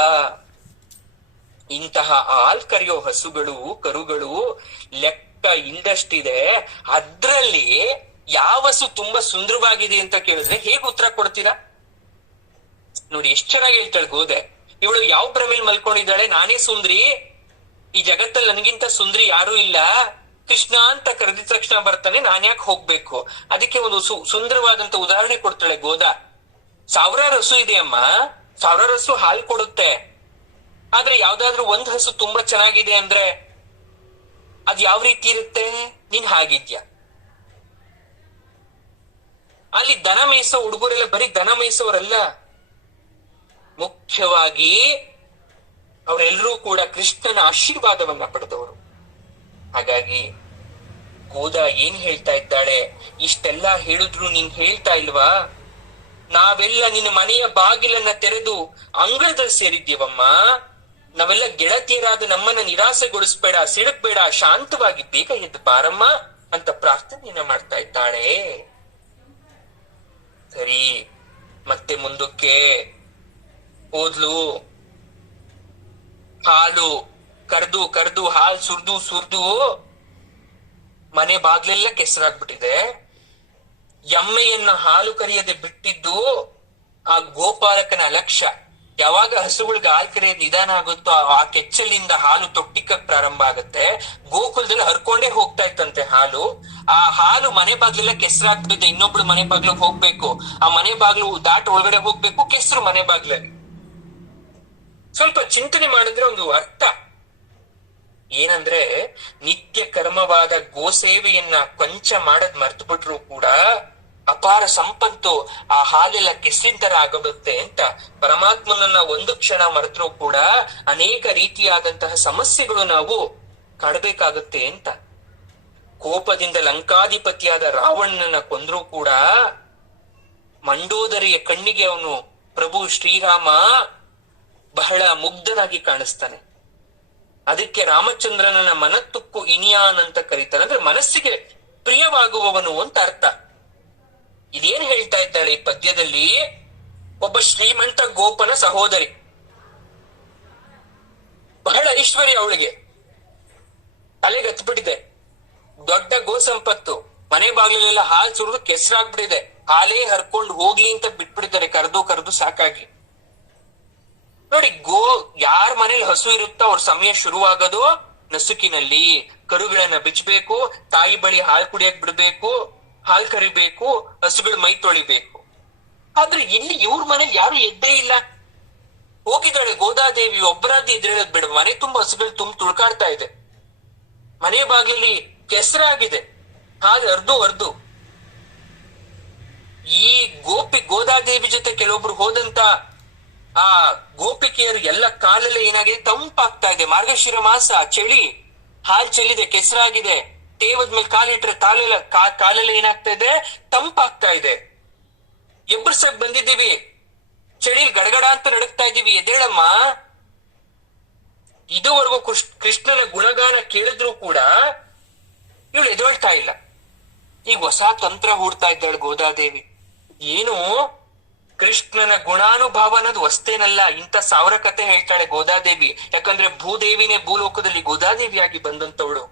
ಇಂತಹ ಹಾಲ್ ಕರೆಯೋ ಹಸುಗಳು ಕರುಗಳು ಲೆಕ್ಕ ಇಲ್ದಷ್ಟಿದೆ. ಅದ್ರಲ್ಲಿ ಯಾವ ಹಸು ತುಂಬಾ ಸುಂದರವಾಗಿದೆ ಅಂತ ಕೇಳಿದ್ರೆ ಹೇಗೆ ಉತ್ತರ ಕೊಡ್ತೀರಾ ನೋಡಿ? ಎಷ್ಟ್ ಚೆನ್ನಾಗಿ ಹೇಳ್ತಾಳೆ ಗೋದೆ. ಇವಳು ಯಾವ ಭ್ರಮೇಲ್ ಮಲ್ಕೊಂಡಿದ್ದಾಳೆ, ನಾನೇ ಸುಂದ್ರಿ, ಈ ಜಗತ್ತಲ್ಲಿ ನನಗಿಂತ ಸುಂದರಿ ಯಾರು ಇಲ್ಲ, ಕೃಷ್ಣ ಅಂತ ಕರೆದಿದ ತಕ್ಷಣ ಬರ್ತಾನೆ, ನಾನ್ ಯಾಕೆ ಹೋಗ್ಬೇಕು? ಅದಕ್ಕೆ ಒಂದು ಸುಂದರವಾದಂತ ಉದಾಹರಣೆ ಕೊಡ್ತಾಳೆ ಗೋದಾ. ಸಾವಿರಾರು ಹಸು ಇದೆ ಅಮ್ಮ, ಸಾವಿರಾರು ಹಸು ಹಾಲು ಕೊಡುತ್ತೆ. ಆದ್ರೆ ಯಾವ್ದಾದ್ರು ಒಂದ್ ಹಸು ತುಂಬಾ ಚೆನ್ನಾಗಿದೆ ಅಂದ್ರೆ ಅದ್ ಯಾವ ರೀತಿ ಇರುತ್ತೆ? ನೀನ್ ಹಾಗಿದ್ಯಾ? ಅಲ್ಲಿ ದನ ಮೇಯಿಸೋ ಹುಡುಗರೆಲ್ಲ ಬರೀ ದನ ಮೇಯಿಸೋರಲ್ಲ, ಮುಖ್ಯವಾಗಿ ಅವರೆಲ್ಲರೂ ಕೂಡ ಕೃಷ್ಣನ ಆಶೀರ್ವಾದವನ್ನ ಪಡೆದವರು. ಹಾಗಾಗಿ ಗೋದಾ ಏನ್ ಹೇಳ್ತಾ ಇದ್ದಾಳೆ? ಇಷ್ಟೆಲ್ಲಾ ಹೇಳಿದ್ರು ನೀನ್ ಹೇಳ್ತಾ ಇಲ್ವಾ? ನಾವೆಲ್ಲ ನಿನ್ನ ಮನೆಯ ಬಾಗಿಲನ್ನ ತೆರೆದು ಅಂಗಳದಲ್ಲಿ ಸೇರಿದ್ದೀವಮ್ಮ. ನಾವೆಲ್ಲ ಗೆಳತಿಯರಾದ ನಮ್ಮನ್ನ ನಿರಾಸೆಗೊಳಿಸ್ಬೇಡ, ಸಿಡಕ್ಬೇಡ, ಶಾಂತವಾಗಿ ಬೇಗ ಎದ್ದು ಬಾರಮ್ಮ ಅಂತ ಪ್ರಾರ್ಥನೆಯನ್ನ ಮಾಡ್ತಾ ಇದ್ದಾಳೆ. ಸರಿ, ಮತ್ತೆ ಮುಂದಕ್ಕೆ ಹೋದ್ಲು. ಹಾಲು ಕರ್ದು ಹಾಲು ಸುರ್ದು ಮನೆ ಬಾಗ್ಲೆಲ್ಲ ಕೆಸರಾಗ್ಬಿಟ್ಟಿದೆ. ಎಮ್ಮೆಯನ್ನ ಹಾಲು ಕರಿಯದೆ ಬಿಟ್ಟಿದ್ದು ಆ ಗೋಪಾಲಕನ ಅಲಕ್ಷ್ಯ. ಯಾವಾಗ ಹಸುಗಳಿಗೆ ಹಾಲು ಕರಿಯೋದು ನಿಧಾನ ಆಗುತ್ತೋ ಆ ಕೆಚ್ಚಲಿಂದ ಹಾಲು ತೊಟ್ಟಿಕ್ಕಕ್ ಪ್ರಾರಂಭ ಆಗುತ್ತೆ. ಗೋಕುಲದಲ್ಲಿ ಹರ್ಕೊಂಡೇ ಹೋಗ್ತಾ ಇತ್ತಂತೆ ಹಾಲು. ಆ ಹಾಲು ಮನೆ ಬಾಗ್ಲೆಲ್ಲ ಕೆಸರಾಗ್ಬಿಟ್ಟಿದೆ. ಇನ್ನೊಬ್ಳು ಮನೆ ಬಾಗ್ಲಿಗೆ ಹೋಗ್ಬೇಕು, ಆ ಮನೆ ಬಾಗ್ಲು ದಾಟ್ ಒಳಗಡೆ ಹೋಗ್ಬೇಕು, ಕೆಸರು ಮನೆ ಬಾಗ್ಲಲ್ಲಿ. ಸ್ವಲ್ಪ ಚಿಂತನೆ ಮಾಡಿದ್ರೆ ಒಂದು ಅರ್ಥ ಏನಂದ್ರೆ, ನಿತ್ಯ ಕರ್ಮವಾದ ಗೋಸೇವೆಯನ್ನ ಕೊಂಚ ಮಾಡದ್ ಮರ್ತು ಬಿಟ್ರು ಕೂಡ ಅಪಾರ ಸಂಪತ್ತು ಆ ಹಾಲೆಲ್ಲ ಕೆಸರಿನ ತರ ಆಗಬರುತ್ತೆ ಅಂತ. ಪರಮಾತ್ಮನನ್ನ ಒಂದು ಕ್ಷಣ ಮರೆತರೂ ಕೂಡ ಅನೇಕ ರೀತಿಯಾದಂತಹ ಸಮಸ್ಯೆಗಳು ನಾವು ಕಾಡಬೇಕಾಗುತ್ತೆ ಅಂತ. ಕೋಪದಿಂದ ಲಂಕಾಧಿಪತಿಯಾದ ರಾವಣನನ್ನ ಕೊಂದ್ರೂ ಕೂಡ ಮಂಡೋದರಿಯ ಕಣ್ಣಿಗೆ ಅವನು ಪ್ರಭು ಶ್ರೀರಾಮ ಬಹಳ ಮುಗ್ಧನಾಗಿ ಕಾಣಿಸ್ತಾನೆ. ಅದಕ್ಕೆ ರಾಮಚಂದ್ರನನ್ನ ಮನತ್ತುಕ್ಕು ಇನಿಯಾನ್ ಅಂತ ಕರೀತಾನೆ. ಅಂದ್ರೆ ಮನಸ್ಸಿಗೆ ಪ್ರಿಯವಾಗುವವನು ಅಂತ ಅರ್ಥ. ಇದ್ದಾಳೆ ಈ ಪದ್ಯದಲ್ಲಿ. ಒಬ್ಬ ಶ್ರೀಮಂತ ಗೋಪನ ಸಹೋದರಿ, ಬಹಳ ಐಶ್ವರ್ಯ ಅವಳಿಗೆ, ತಲೆಗೆ ಹತ್ಬಿಟ್ಟಿದೆ, ದೊಡ್ಡ ಗೋ ಸಂಪತ್ತು, ಮನೆ ಬಾಗಿಲೆಲ್ಲ ಹಾಲು ಸುರಿದು ಕೆಸರಾಗ್ಬಿಟ್ಟಿದೆ, ಹಾಲೇ ಹರ್ಕೊಂಡು ಹೋಗ್ಲಿ ಅಂತ ಬಿಟ್ಬಿಡ್ತಾರೆ, ಕರೆದು ಸಾಕಾಗಿ. ನೋಡಿ, ಯಾರ ಮನೇಲಿ ಹಸು ಇರುತ್ತೋ ಅವ್ರ ಸಮಯ ಶುರುವಾಗೋದು ನಸುಕಿನಲ್ಲಿ. ಕರುಗಳನ್ನ ಬಿಚ್ಚಬೇಕು, ತಾಯಿ ಬಳಿ ಹಾಲು ಕುಡಿಯಕ್ ಬಿಡ್ಬೇಕು, ಹಾಲು ಕರಿಬೇಕು, ಹಸುಗಳ ಮೈ ತೊಳಿಬೇಕು. ಆದ್ರೆ ಇಲ್ಲಿ ಇವ್ರ ಮನೇಲಿ ಯಾರು ಎದ್ದೇ ಇಲ್ಲ. ಹೋಗಿದ್ದಾಳೆ ಗೋದಾದೇವಿ, ಒಬ್ಬರಾದ್ರೂ ಎದ್ದೇಳೋದ್ ಬೇಡ. ಮನೆ ತುಂಬಾ ಹಸುಗಳು ತುಳ್ಕಾಡ್ತಾ ಇದೆ, ಮನೆ ಬಾಗಿಲಲ್ಲಿ ಕೆಸರಾಗಿದೆ, ಹಾಲು ಅರ್ದು. ಈ ಗೋದಾದೇವಿ ಜೊತೆ ಕೆಲವೊಬ್ರು ಹೋದಂತ ಆ ಗೋಪಿಕೆಯರು ಎಲ್ಲ ಕಾಲಲ್ಲೇ ಏನಾಗಿದೆ, ತಂಪಾಗ್ತಾ ಇದೆ. ಮಾರ್ಗಶಿರ ಮಾಸ, ಚಳಿ, ಹಾಲ್ ಚೆಲ್ಲಿದೆ, ಕೆಸರಾಗಿದೆ, ತೇವದ ಮೇಲೆ ಕಾಲಿಟ್ರೆ ಕಾಲೆಲ್ಲ ಏನಾಗ್ತಾ ಇದೆ, ತಂಪಾಗ್ತಾ ಇದೆ. ಎಬ್ಬರ್ಸಕ್ ಬಂದಿದ್ದೀವಿ, ಚಳಿಲ್ ಗಡಗಡ ಅಂತ ನಡುಕ್ತಾ ಇದೀವಿ, ಎದ್ದೇಳಮ್ಮ. ಇದುವರೆಗೂ ಕೃಷ್ಣನ ಗುಣಗಾನ ಕೇಳಿದ್ರು ಕೂಡ ಇವಳು ಎದ್ದೇಳ್ತಾ ಇಲ್ಲ. ಈಗ ಹೊಸ ತಂತ್ರ ಹೂಡ್ತಾ ಇದ್ದಾಳೆ ಗೋದಾದೇವಿ. ಏನು, ಕೃಷ್ಣನ ಗುಣಾನುಭವ ಅನ್ನೋದು ವಸ್ತೇನಲ್ಲ, ಇಂಥ 1000 ಕತೆ ಹೇಳ್ತಾಳೆ ಗೋದಾದೇವಿ. ಯಾಕಂದ್ರೆ ಭೂದೇವಿನೇ ಭೂಲೋಕದಲ್ಲಿ ಗೋದಾದೇವಿಯಾಗಿ ಬಂದಂತವಳು.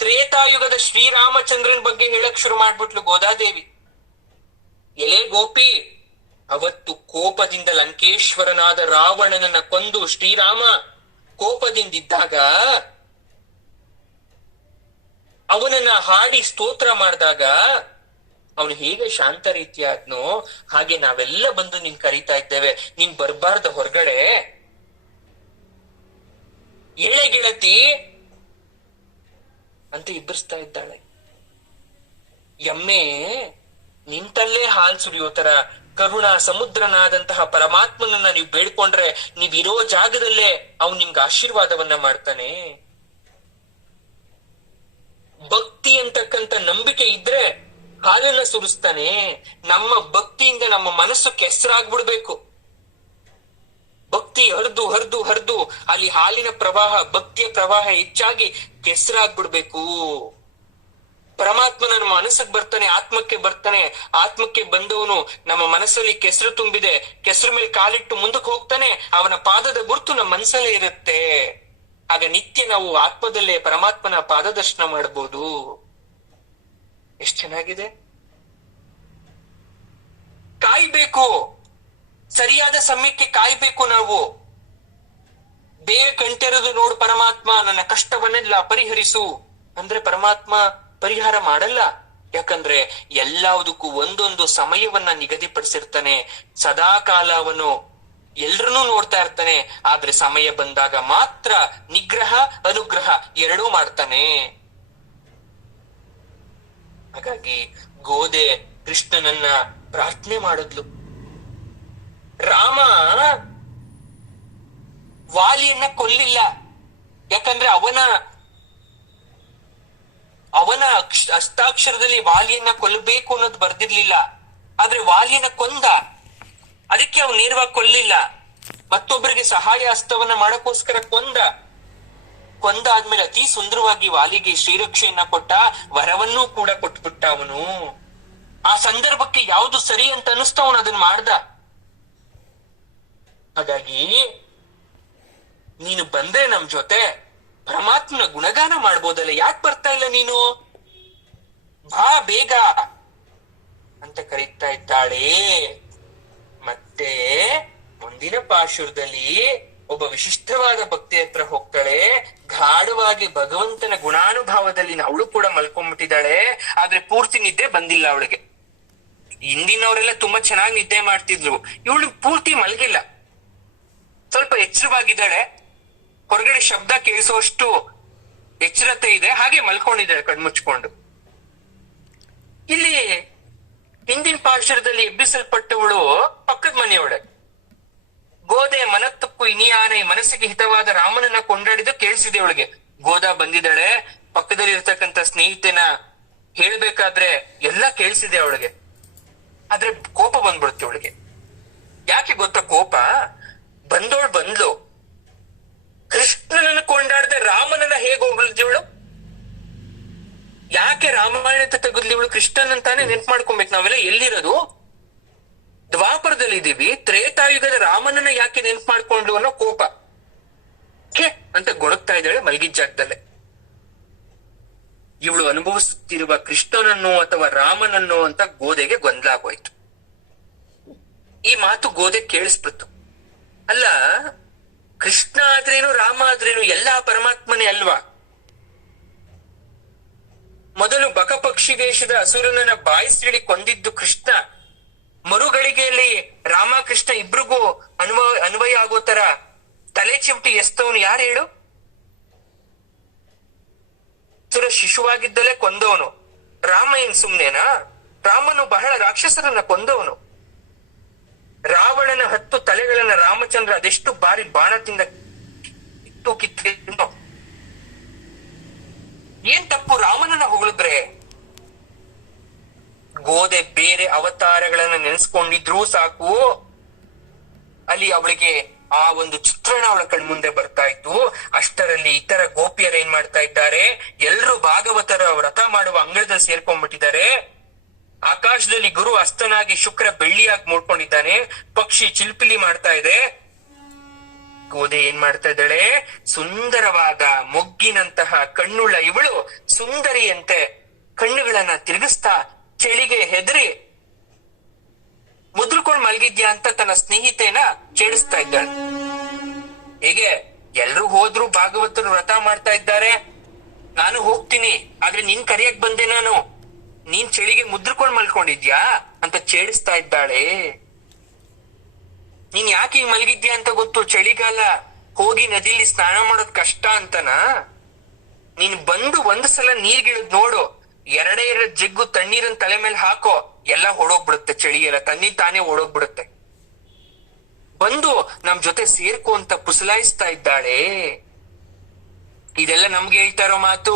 ತ್ರೇತಾಯುಗದ ಶ್ರೀರಾಮಚಂದ್ರನ್ ಬಗ್ಗೆ ಹೇಳಕ್ ಶುರು ಮಾಡ್ಬಿಟ್ಲು ಗೋದಾದೇವಿ. ಎಲೆ ಗೋಪಿ, ಅವತ್ತು ಕೋಪದಿಂದ ಲಂಕೇಶ್ವರನಾದ ರಾವಣನನ್ನ ಕೊಂದು ಶ್ರೀರಾಮ ಕೋಪದಿಂದಿದ್ದಾಗ ಅವನನ್ನ ಹಾಡಿ ಸ್ತೋತ್ರ ಮಾಡಿದಾಗ ಅವನು ಹೇಗೆ ಶಾಂತ ರೀತಿಯಾದ್ನೋ ಹಾಗೆ ನಾವೆಲ್ಲ ಬಂದು ನಿನ್ ಕರೀತಾ ಇದ್ದೇವೆ, ನೀನ್ ಬರ್ಬಾರ್ದ ಹೊರಗಡೆ. ಎಳೆ ಗೆಳತಿ ಅಂತ ಇಬ್ಬರಿಸ್ತಾ ಇದ್ದಾಳೆ. ಎಮ್ಮೆ ನಿಂತಲ್ಲೇ ಹಾಲ್ ಸುರಿಯೋ ತರ ಕರುಣಾ ಸಮುದ್ರನಾದಂತಹ ಪರಮಾತ್ಮನನ್ನ ನೀವು ಬೇಡ್ಕೊಂಡ್ರೆ ನೀವಿರೋ ಜಾಗದಲ್ಲೇ ಅವನು ನಿಮ್ಗೆ ಆಶೀರ್ವಾದವನ್ನ ಮಾಡ್ತಾನೆ. ಭಕ್ತಿ ಅಂತಕ್ಕಂಥ ನಂಬಿಕೆ ಇದ್ರೆ ಹಾಲನ್ನ ಸುರಿಸ್ತಾನೆ. ನಮ್ಮ ಭಕ್ತಿಯಿಂದ ನಮ್ಮ ಮನಸ್ಸು ಕೆಸರಾಗ್ಬಿಡ್ಬೇಕು. ಭಕ್ತಿ ಹರಿದು ಅಲ್ಲಿ ಹಾಲಿನ ಪ್ರವಾಹ, ಭಕ್ತಿಯ ಪ್ರವಾಹ ಹೆಚ್ಚಾಗಿ ಕೆಸರಾಗ್ಬಿಡ್ಬೇಕು. ಪರಮಾತ್ಮ ನಮ್ಮ ಮನಸ್ಸಿಗೆ ಬರ್ತಾನೆ, ಆತ್ಮಕ್ಕೆ ಬರ್ತಾನೆ. ಆತ್ಮಕ್ಕೆ ಬಂದವನು ನಮ್ಮ ಮನಸ್ಸಲ್ಲಿ ಕೆಸರು ತುಂಬಿದೆ, ಕೆಸರು ಮೇಲೆ ಕಾಲಿಟ್ಟು ಮುಂದಕ್ಕೆ ಹೋಗ್ತಾನೆ, ಅವನ ಪಾದದ ಗುರುತು ನಮ್ಮ ಮನಸ್ಸಲ್ಲೇ ಇರುತ್ತೆ. ಆಗ ನಿತ್ಯ ನಾವು ಆತ್ಮದಲ್ಲೇ ಪರಮಾತ್ಮನ ಪಾದದರ್ಶನ ಮಾಡಬಹುದು. ಎಷ್ಟ್ ಚೆನ್ನಾಗಿದೆ. ಕಾಯ್ಬೇಕು, ಸರಿಯಾದ ಸಮಯಕ್ಕೆ ಕಾಯ್ಬೇಕು. ನಾವು ಬೇಗ ಕಣ್ತೆರೆದು ನೋಡು ಪರಮಾತ್ಮ ನನ್ನ ಕಷ್ಟವನ್ನೆಲ್ಲ ಪರಿಹರಿಸು ಅಂದ್ರೆ ಪರಮಾತ್ಮ ಪರಿಹಾರ ಮಾಡಲ್ಲ. ಯಾಕಂದ್ರೆ ಎಲ್ಲದಕ್ಕೂ ಒಂದೊಂದು ಸಮಯವನ್ನ ನಿಗದಿಪಡಿಸಿರ್ತಾನೆ. ಸದಾ ಕಾಲ ಅವನು ಎಲ್ರನ್ನೂ ನೋಡ್ತಾ ಇರ್ತಾನೆ. ಆದ್ರೆ ಸಮಯ ಬಂದಾಗ ಮಾತ್ರ ನಿಗ್ರಹ ಅನುಗ್ರಹ ಎರಡೂ ಮಾಡ್ತಾನೆ. ಹಾಗಾಗಿ ಗೋದೆ ಕೃಷ್ಣನನ್ನ ಪ್ರಾರ್ಥನೆ ಮಾಡಿದ್ಲು. ರಾಮ ವಾಲಿಯನ್ನ ಕೊಲ್ಲಿಲ್ಲ, ಯಾಕಂದ್ರೆ ಅವನ ಹಸ್ತಾಕ್ಷರದಲ್ಲಿ ವಾಲಿಯನ್ನ ಕೊಲ್ಲಬೇಕು ಅನ್ನೋದು ಬರ್ದಿರ್ಲಿಲ್ಲ. ಆದ್ರೆ ವಾಲಿಯನ್ನ ಕೊಂದ, ಅದಕ್ಕೆ ಅವನು ನೇರವಾಗಿ ಕೊಲ್ಲಿಲ್ಲ. ಮತ್ತೊಬ್ಬರಿಗೆ ಸಹಾಯ ಹಸ್ತವನ್ನ ಮಾಡಕ್ಕೋಸ್ಕರ ಕೊಂದಾದ್ಮೇಲೆ ಅತಿ ಸುಂದರವಾಗಿ ವಾಲಿಗೆ ಶ್ರೀರಕ್ಷೆಯನ್ನ ಕೊಟ್ಟ, ವರವನ್ನೂ ಕೂಡ ಕೊಟ್ಬಿಟ್ಟ ಅವನು. ಆ ಸಂದರ್ಭಕ್ಕೆ ಯಾವುದು ಸರಿ ಅಂತ ಅನಿಸ್ತಾ ಅವನು ಅದನ್ನ ಮಾಡ್ದ. ಹಾಗಾಗಿ ನೀನು ಬಂದ್ರೆ ನಮ್ ಜೊತೆ ಪರಮಾತ್ಮನ ಗುಣಗಾನ ಮಾಡ್ಬೋದಲ್ಲ, ಯಾಕೆ ಬರ್ತಾ ಇಲ್ಲ ನೀನು? ಬಾ ಬೇಗ ಅಂತ ಕರೀತಾ ಇದ್ದಾಳೆ. ಮತ್ತೆ ಮುಂದಿನ ಪಾಶುರದಲ್ಲಿ ಒಬ್ಬ ವಿಶಿಷ್ಟವಾದ ಭಕ್ತಿ ಹತ್ರ ಹೋಗ್ತಾಳೆ. ಗಾಢವಾಗಿ ಭಗವಂತನ ಗುಣಾನುಭಾವದಲ್ಲಿ ಅವಳು ಕೂಡ ಮಲ್ಕೊಂಡ್ಬಿಟ್ಟಿದ್ದಾಳೆ. ಆದ್ರೆ ಪೂರ್ತಿ ನಿದ್ದೆ ಬಂದಿಲ್ಲ ಅವಳಿಗೆ. ಹಿಂದಿನವರೆಲ್ಲ ತುಂಬಾ ಚೆನ್ನಾಗಿ ನಿದ್ದೆ ಮಾಡ್ತಿದ್ರು, ಇವಳು ಪೂರ್ತಿ ಮಲಗಿಲ್ಲ, ಸ್ವಲ್ಪ ಎಚ್ಚರವಾಗಿದ್ದಾಳೆ. ಹೊರಗಡೆ ಶಬ್ದ ಕೇಳಿಸುವಷ್ಟು ಎಚ್ಚರತೆ ಇದೆ, ಹಾಗೆ ಮಲ್ಕೊಂಡಿದ್ದಾಳೆ ಕಣ್ಮುಚ್ಕೊಂಡು. ಇಲ್ಲಿ ಹಿಂದಿನ ಪಾಶುರದಲ್ಲಿ ಎಬ್ಬಿಸಲ್ಪಟ್ಟವಳು ಪಕ್ಕದ ಮನೆಯವಳೆ. ಗೋದೆ ಮನತ್ತಪ್ಪು ಇನಿಯಾನೆ ಮನಸ್ಸಿಗೆ ಹಿತವಾದ ರಾಮನನ್ನ ಕೊಂಡಾಡಿದ್ದು ಕೇಳಿಸಿದೆ ಅವಳಿಗೆ. ಗೋದ ಬಂದಿದ್ದಾಳೆ, ಪಕ್ಕದಲ್ಲಿ ಇರ್ತಕ್ಕಂಥ ಸ್ನೇಹಿತನ ಹೇಳ್ಬೇಕಾದ್ರೆ ಎಲ್ಲ ಕೇಳಿಸಿದೆ ಅವಳಿಗೆ. ಆದ್ರೆ ಕೋಪ ಬಂದ್ಬಿಡುತ್ತೆ ಅವಳಿಗೆ. ಯಾಕೆ ಗೊತ್ತಾ ಕೋಪ? ಬಂದ್ಲು ಕೃಷ್ಣನನ್ನ ಕೊಂಡಾಡದೆ ರಾಮನನ್ನ ಹೇಗೆ ಹೋಗ್ಲಿವಳು? ಯಾಕೆ ರಾಮಾಯಣ ಅಂತ ತೆಗೆದ್ಲಿವಳು? ಕೃಷ್ಣನ್ ಅಂತಾನೆ ನೆನ್ಪು ಮಾಡ್ಕೊಬೇಕು ನಾವೆಲ್ಲ. ಎಲ್ಲಿರೋದು? ದ್ವಾಪರದಲ್ಲಿ ಇದೀವಿ, ತ್ರೇತಾಯುಗದ ರಾಮನನ್ನ ಯಾಕೆ ನೆನ್ಪು ಮಾಡ್ಕೊಂಡು ಅನ್ನೋ ಕೋಪ ಅಂತ ಗೊಣಗ್ತಾ ಇದ್ದಾಳೆ ಮಲಗಿದ ಜಾಗದಲ್ಲೇ. ಇವಳು ಅನುಭವಿಸುತ್ತಿರುವ ಕೃಷ್ಣನನ್ನು ಅಥವಾ ರಾಮನನ್ನು ಅಂತ ಗೋದೆಗೆ ಗೊಂದಲ ಆಗೋಯ್ತು. ಈ ಮಾತು ಗೋದೆ ಕೇಳಿಸ್ಬಿಡ್ತು. ಅಲ್ಲ, ಕೃಷ್ಣ ಆದ್ರೇನು ರಾಮ ಆದ್ರೇನು ಎಲ್ಲಾ ಪರಮಾತ್ಮನೇ ಅಲ್ವಾ? ಮೊದಲು ಬಕಪಕ್ಷಿ ವೇಷದ ಅಸುರನನ್ನ ಬಾಯಿಸಿಡಿ ಕೊಂದಿದ್ದು ಕೃಷ್ಣ, ಮರುಗಳಿಗೆಯಲ್ಲಿ ರಾಮ ಕೃಷ್ಣ ಇಬ್ರಿಗೂ ಅನ್ವಯ ಆಗೋ ತರ ತಲೆ ಚಿಮಟಿ ಎಸ್ತವನು ಯಾರು ಹೇಳು? ಸುರ ಶಿಶುವಾಗಿದ್ದಲೇ ಕೊಂದವನು ರಾಮ. ಏನ್ ಸುಮ್ನೇನಾ? ರಾಮನು ಬಹಳ ರಾಕ್ಷಸರನ್ನ ಕೊಂದವನು. ರಾವಣನ 10 ತಲೆಗಳನ್ನ ರಾಮಚಂದ್ರ ಅದೆಷ್ಟು ಬಾರಿ ಬಾಣದಿಂದ ಕಿತ್ತು. ಏನ್ ತಪ್ಪು ರಾಮನನ್ನ ಹೊಗಳಿದ್ರೆ? ಗೋದೆ ಬೇರೆ ಅವತಾರಗಳನ್ನ ನೆನೆಸ್ಕೊಂಡಿದ್ರೂ ಸಾಕು, ಅಲ್ಲಿ ಅವಳಿಗೆ ಆ ಒಂದು ಚಿತ್ರಣ ಅವಳ ಕಣ್ಮುಂದೆ ಬರ್ತಾ ಇತ್ತು. ಅಷ್ಟರಲ್ಲಿ ಇತರ ಗೋಪಿಯರು ಏನ್ ಮಾಡ್ತಾ ಇದ್ದಾರೆ, ಎಲ್ರು ಭಾಗವತರ ವ್ರತ ಮಾಡುವ ಅಂಗಳದಲ್ಲಿ ಸೇರ್ಕೊಂಡ್ಬಿಟ್ಟಿದ್ದಾರೆ. ಆಕಾಶದಲ್ಲಿ ಗುರು ಅಸ್ತನಾಗಿ ಶುಕ್ರ ಬೆಳ್ಳಿಯಾಗಿ ಮೂಡ್ಕೊಂಡಿದ್ದಾನೆ. ಪಕ್ಷಿ ಚಿಲ್ಪಿಲಿ ಮಾಡ್ತಾ ಇದೆ. ಗೋದೆ ಏನ್ ಮಾಡ್ತಾ ಇದ್ದಾಳೆ? ಸುಂದರವಾದ ಮೊಗ್ಗಿನಂತಹ ಕಣ್ಣುಳ್ಳ ಇವಳು ಸುಂದರಿಯಂತೆ ಕಣ್ಣುಗಳನ್ನ ತಿರುಗಿಸ್ತಾ ಚಳಿಗೆ ಹೆದರಿ ಮುದ್ರಕೊಂಡ್ ಮಲ್ಗಿದ್ಯಾ ಅಂತ ತನ್ನ ಸ್ನೇಹಿತೆನ ಚೇಡಿಸ್ತಾ ಇದ್ದಾಳೆ. ಹೇಗೆ ಎಲ್ರು ಹೋದ್ರು ಭಾಗವತರು ವ್ರತ ಮಾಡ್ತಾ ಇದ್ದಾರೆ, ನಾನು ಹೋಗ್ತೀನಿ, ಆದ್ರೆ ನಿನ್ ಕರಿಯಕ್ ಬಂದೆ ನಾನು, ನೀನ್ ಚಳಿಗೆ ಮುದ್ರಕೊಂಡ್ ಮಲ್ಕೊಂಡಿದ್ಯಾ ಅಂತ ಚೇಡಿಸ್ತಾ ಇದ್ದಾಳೆ. ನೀನ್ ಯಾಕೆ ಈಗ ಮಲ್ಗಿದ್ಯಾ ಅಂತ ಗೊತ್ತು, ಚಳಿಗಾಲ, ಹೋಗಿ ನದಿಲಿ ಸ್ನಾನ ಮಾಡೋದ್ ಕಷ್ಟ ಅಂತನಾ? ನೀನ್ ಬಂದು ಒಂದ್ ಸಲ ನೀರ್ಗಿಳಿದ್ ನೋಡು, ಎರಡೇ ಜಗ್ಗು ತಣ್ಣೀರನ್ ತಲೆ ಮೇಲೆ ಹಾಕೋ, ಎಲ್ಲ ಹೊಡೋಗ್ಬಿಡುತ್ತೆ, ಚಳಿ ಎಲ್ಲ ತನ್ನಿಂದ ತಾನೇ ಓಡೋಗ್ಬಿಡುತ್ತೆ. ಬಂದು ನಮ್ ಜೊತೆ ಸೇರ್ಕೊ ಅಂತ ಪುಸಲಾಯಿಸ್ತಾ ಇದ್ದಾಳೆ. ಇದೆಲ್ಲ ನಮ್ಗೆ ಹೇಳ್ತಾ ಇರೋ ಮಾತು.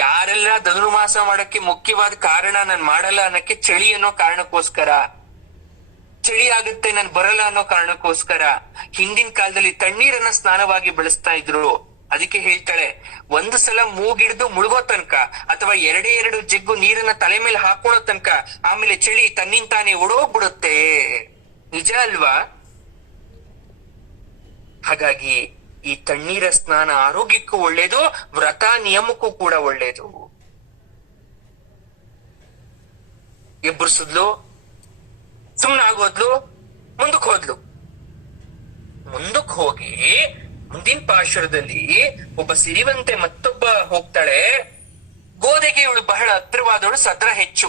ಯಾರೆಲ್ಲ ಧನುರ್ಮಾಸ ಮಾಡಕ್ಕೆ ಮುಖ್ಯವಾದ ಕಾರಣ ನಾನ್ ಮಾಡಲ್ಲ ಅನ್ನಕ್ಕೆ ಚಳಿ ಅನ್ನೋ ಕಾರಣಕ್ಕೋಸ್ಕರ, ಚಳಿ ಆಗುತ್ತೆ ನಾನ್ ಬರಲ್ಲ ಅನ್ನೋ ಕಾರಣಕ್ಕೋಸ್ಕರ ಹಿಂದಿನ ಕಾಲದಲ್ಲಿ ತಣ್ಣೀರನ್ನ ಸ್ನಾನವಾಗಿ ಬಳಸ್ತಾ ಇದ್ರು. ಅದಕ್ಕೆ ಹೇಳ್ತಾಳೆ, ಒಂದು ಸಲ ಮೂಗಿಡ್ದು ಮುಳುಗೋ ತನಕ ಅಥವಾ ಎರಡೇ ಜಗ್ಗು ನೀರನ್ನ ತಲೆ ಮೇಲೆ ಹಾಕೊಳ್ಳೋ ತನಕ ಆಮೇಲೆ ಚಳಿ ತನ್ನಿಂದ ತಾನೇ ಓಡೋಗ್ಬಿಡುತ್ತೆ. ನಿಜ ಅಲ್ವಾ? ಹಾಗಾಗಿ ಈ ತಣ್ಣೀರ ಸ್ನಾನ ಆರೋಗ್ಯಕ್ಕೂ ಒಳ್ಳೇದು, ವ್ರತ ನಿಯಮಕ್ಕೂ ಕೂಡ ಒಳ್ಳೇದು. ಎಬ್ಬರಿಸಿದ್ಲು, ಸುಮ್ನಾಗೋದ್ಲು, ಮುಂದಕ್ಕೆ ಹೋದ್ಲು. ಮುಂದಕ್ಕೆ ಹೋಗಿ ಮುಂದಿನ ಪಾಶುರದಲ್ಲಿ ಒಬ್ಬ ಸಿರಿವಂತೆ ಮತ್ತೊಬ್ಬ ಹೋಗ್ತಾಳೆ. ಗೋದೆಗೆ ಇವಳು ಬಹಳ ಹತ್ರವಾದವಳು, ಸದ್ರ ಹೆಚ್ಚು.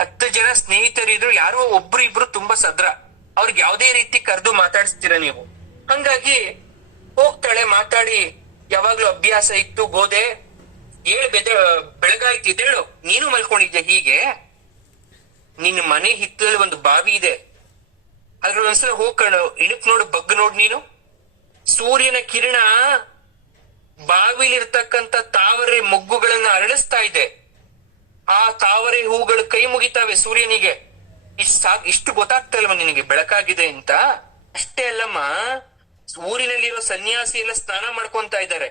10 ಜನ ಸ್ನೇಹಿತರಿದ್ರು, ಯಾರೋ ಒಬ್ರು ಇಬ್ರು ತುಂಬಾ ಸದ್ರ, ಅವ್ರಿಗೆ ಯಾವ್ದೇ ರೀತಿ ಕರೆದು ಮಾತಾಡಿಸ್ತೀರ ನೀವು. ಹಂಗಾಗಿ ಹೋಗ್ತಾಳೆ, ಮಾತಾಡಿ ಯಾವಾಗ್ಲೂ ಅಭ್ಯಾಸ ಇತ್ತು. ಗೋದೆ ಬೆಳಗಾಯ್ತು, ಇದೇಳು, ನೀನು ಮಲ್ಕೊಂಡಿದ್ದೆ ಹೀಗೆ, ನಿನ್ನ ಮನೆ ಹಿತ್ತಲಲ್ಲಿ ಒಂದು ಬಾವಿ ಇದೆ, ಅದ್ರ ಒಂದ್ಸಲ ಹೋಗ್ಕೊಂಡು ಇಣಕ್ ನೋಡು, ಬಗ್ಗ ನೋಡ್ ನೀನು. ಸೂರ್ಯನ ಕಿರಣ ಬಾವಿಲಿರ್ತಕ್ಕಂಥ ತಾವರೆ ಮೊಗ್ಗುಗಳನ್ನ ಅರಳಿಸ್ತಾ ಇದೆ. ಆ ತಾವರೆ ಹೂಗಳು ಕೈ ಮುಗಿತಾವೆ ಸೂರ್ಯನಿಗೆ. ಇಷ್ಟು ಗೊತ್ತಾಗ್ತಲ್ವ ನಿನಗೆ ಬೆಳಕಾಗಿದೆ ಅಂತ? ಅಷ್ಟೇ ಅಲ್ಲಮ್ಮ, ಊರಿನಲ್ಲಿರೋ ಸನ್ಯಾಸಿ ಎಲ್ಲ ಸ್ನಾನ ಮಾಡ್ಕೊಂತ ಇದ್ದಾರೆ.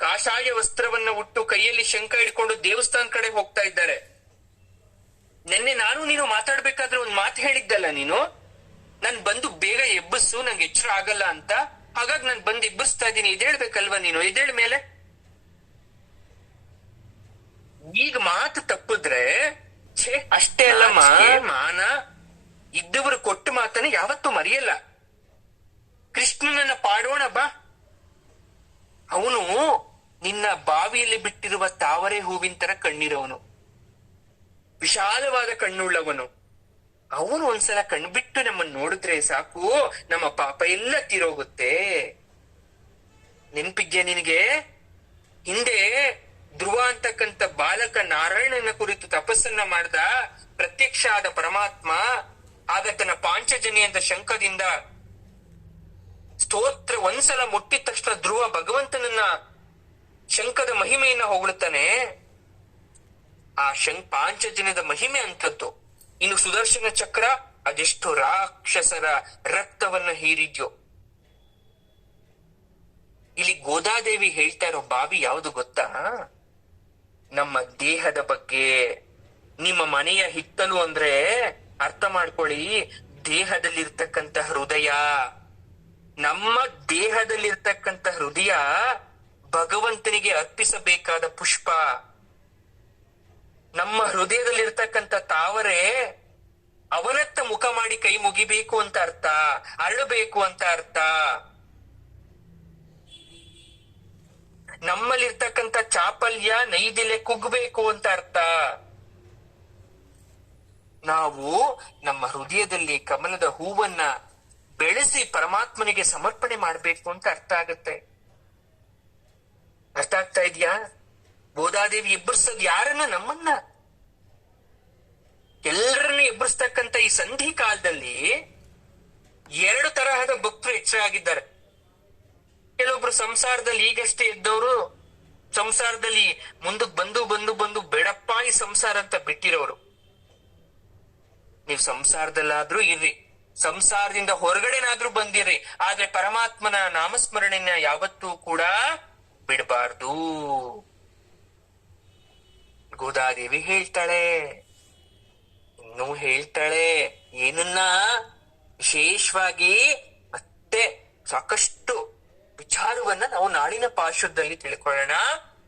ಕಾಷಾಯ ವಸ್ತ್ರವನ್ನ ಉಟ್ಟು ಕೈಯಲ್ಲಿ ಶಂಖ ಹಿಡ್ಕೊಂಡು ದೇವಸ್ಥಾನ ಕಡೆ ಹೋಗ್ತಾ ಇದ್ದಾರೆ. ನಿನ್ನೆ ನಾನು ನೀನು ಮಾತಾಡ್ಬೇಕಾದ್ರೆ ಒಂದ್ ಮಾತು ಹೇಳಿದ್ದಲ್ಲ ನೀನು, ನನ್ ಬಂದು ಬೇಗ ಎಬ್ಬಸ್ಸು, ನಂಗೆ ಎಚ್ಚರ ಆಗಲ್ಲ ಅಂತ. ಹಾಗಾಗಿ ನಾನ್ ಬಂದು ಎಬ್ಬಸ್ತಾ ಇದ್ದೀನಿ, ಎದ್ದೇಳ್ಬೇಕಲ್ವಾ ನೀನು, ಎದ್ದೇಳ ಮೇಲೆ. ಈಗ ಮಾತು ತಪ್ಪಿದ್ರೆ ಅಷ್ಟೇ ಅಲ್ಲಮ್ಮ, ಮಾನ ಇದ್ದವರು ಕೊಟ್ಟ ಮಾತನ್ನ ಯಾವತ್ತೂ ಮರೆಯಲ್ಲ. ಕೃಷ್ಣನನ್ನ ಪಾಡೋಣ ಬಾ. ಅವನು ನಿನ್ನ ಬಾವಿಯಲ್ಲಿ ಬಿಟ್ಟಿರುವ ತಾವರೆ ಹೂವಿನ ತರ ಕಣ್ಣಿರವನು, ವಿಶಾಲವಾದ ಕಣ್ಣುಳ್ಳವನು. ಅವನು ಒಂದ್ಸಲ ಕಣ್ಬಿಟ್ಟು ನಮ್ಮನ್ನ ನೋಡಿದ್ರೆ ಸಾಕು, ನಮ್ಮ ಪಾಪ ಎಲ್ಲ ತೀರೋಗುತ್ತೆ. ನೆನ್ಪಿದ್ಯಾ ನಿನಗೆ? ಹಿಂದೆ ಧ್ರುವ ಅಂತಕ್ಕಂಥ ಬಾಲಕ ನಾರಾಯಣನ ಕುರಿತು ತಪಸ್ಸನ್ನ ಮಾಡ್ದ, ಪ್ರತ್ಯಕ್ಷ ಆದ ಪರಮಾತ್ಮ. ಆಗ ತನ್ನ ಪಾಂಚಜನ್ಯ ಅಂತ ಶಂಖದಿಂದ ಸ್ತೋತ್ರ ಒಂದ್ಸಲ ಮುಟ್ಟಿದ ತಕ್ಷಣ ಧ್ರುವ ಭಗವಂತನನ್ನ ಶಂಖದ ಮಹಿಮೆಯನ್ನ ಹೊಗಳುತ್ತಾನೆ. ಆ ಪಾಂಚಜನ್ಯದ ಮಹಿಮೆ ಅಂತದ್ದು. ಇನ್ನು ಸುದರ್ಶನ ಚಕ್ರ, ಅದೆಷ್ಟು ರಾಕ್ಷಸರ ರಕ್ತವನ್ನ ಹೀರಿದ್ಯೋ. ಇಲ್ಲಿ ಗೋದಾದೇವಿ ಹೇಳ್ತಾ ಇರೋ ಬಾವಿ ಯಾವುದು ಗೊತ್ತಾ? ನಮ್ಮ ದೇಹದ ಬಗ್ಗೆ, ನಿಮ್ಮ ಮನೆಯ ಹಿತ್ತಲು ಅಂದ್ರೆ ಅರ್ಥ ಮಾಡ್ಕೊಳ್ಳಿ, ದೇಹದಲ್ಲಿರ್ತಕ್ಕಂಥ ಹೃದಯ. ನಮ್ಮ ದೇಹದಲ್ಲಿರ್ತಕ್ಕಂಥ ಹೃದಯ ಭಗವಂತನಿಗೆ ಅರ್ಪಿಸಬೇಕಾದ ಪುಷ್ಪ. ನಮ್ಮ ಹೃದಯದಲ್ಲಿರ್ತಕ್ಕಂಥ ತಾವರೆ ಅವನತ್ತ ಮುಖ ಮಾಡಿ ಕೈ ಮುಗಿಬೇಕು ಅಂತ ಅರ್ಥ, ಅರಳಬೇಕು ಅಂತ ಅರ್ಥ. ನಮ್ಮಲ್ಲಿರ್ತಕ್ಕಂಥ ಚಾಪಲ್ಯ ನೈದಿಲೆ ಕುಗ್ಬೇಕು ಅಂತ ಅರ್ಥ. ನಾವು ನಮ್ಮ ಹೃದಯದಲ್ಲಿ ಕಮಲದ ಹೂವನ್ನ ಬೆಳೆಸಿ ಪರಮಾತ್ಮನಿಗೆ ಸಮರ್ಪಣೆ ಮಾಡ್ಬೇಕು ಅಂತ ಅರ್ಥ ಆಗತ್ತೆ. ಅರ್ಥ ಆಗ್ತಾ ಇದೆಯಾ? ಗೋದಾದೇವಿ ಎಬ್ಬರಿಸೋದು ಯಾರನ್ನ? ನಮ್ಮನ್ನ. ಎಲ್ಲರನ್ನ ಎಬ್ಬರಿಸ್ತಕ್ಕಂಥ ಈ ಸಂಧಿ ಕಾಲದಲ್ಲಿ ಎರಡು ತರಹದ ಭಕ್ತರು ಹೆಚ್ಚಾಗಿದ್ದಾರೆ. ಕೆಲವೊಬ್ರು ಸಂಸಾರದಲ್ಲಿ ಈಗಷ್ಟೇ ಇದ್ದವರು, ಸಂಸಾರದಲ್ಲಿ ಮುಂದಕ್ಕೆ ಬಂದು ಬಂದು ಬಂದು ಬೇಡಪ್ಪ ಈ ಸಂಸಾರ ಅಂತ ಬಿಟ್ಟಿರೋರು. ನೀವು ಸಂಸಾರದಲ್ಲಾದ್ರೂ ಇರ್ರಿ, ಸಂಸಾರದಿಂದ ಹೊರಗಡೆನಾದ್ರೂ ಬಂದಿರ್ರಿ, ಆದ್ರೆ ಪರಮಾತ್ಮನ ನಾಮಸ್ಮರಣೆನ ಯಾವತ್ತೂ ಕೂಡ ಬಿಡಬಾರ್ದು. ಗೋದಾದೇವಿ ಹೇಳ್ತಾಳೆ, ಇನ್ನೂ ಹೇಳ್ತಾಳೆ. ಏನನ್ನ? ವಿಶೇಷವಾಗಿ ಮತ್ತೆ ಸಾಕಷ್ಟು ವಿಚಾರವನ್ನ ನಾವು ನಾಳಿನ ಪಾಶುದ್ದಲ್ಲಿ ತಿಳ್ಕೊಳ್ಳೋಣ.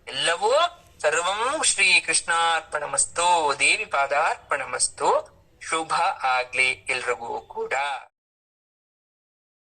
ಎಲ್ಲವೂ ಸರ್ವಂ ಶ್ರೀ ಕೃಷ್ಣಾರ್ಪಣಮಸ್ತು, ದೇವಿ ಪಾದಾರ್ಪಣಮಸ್ತು. ಶುಭ ಆಗ್ಲಿ ಎಲ್ರಿಗೂ ಕೂಡ.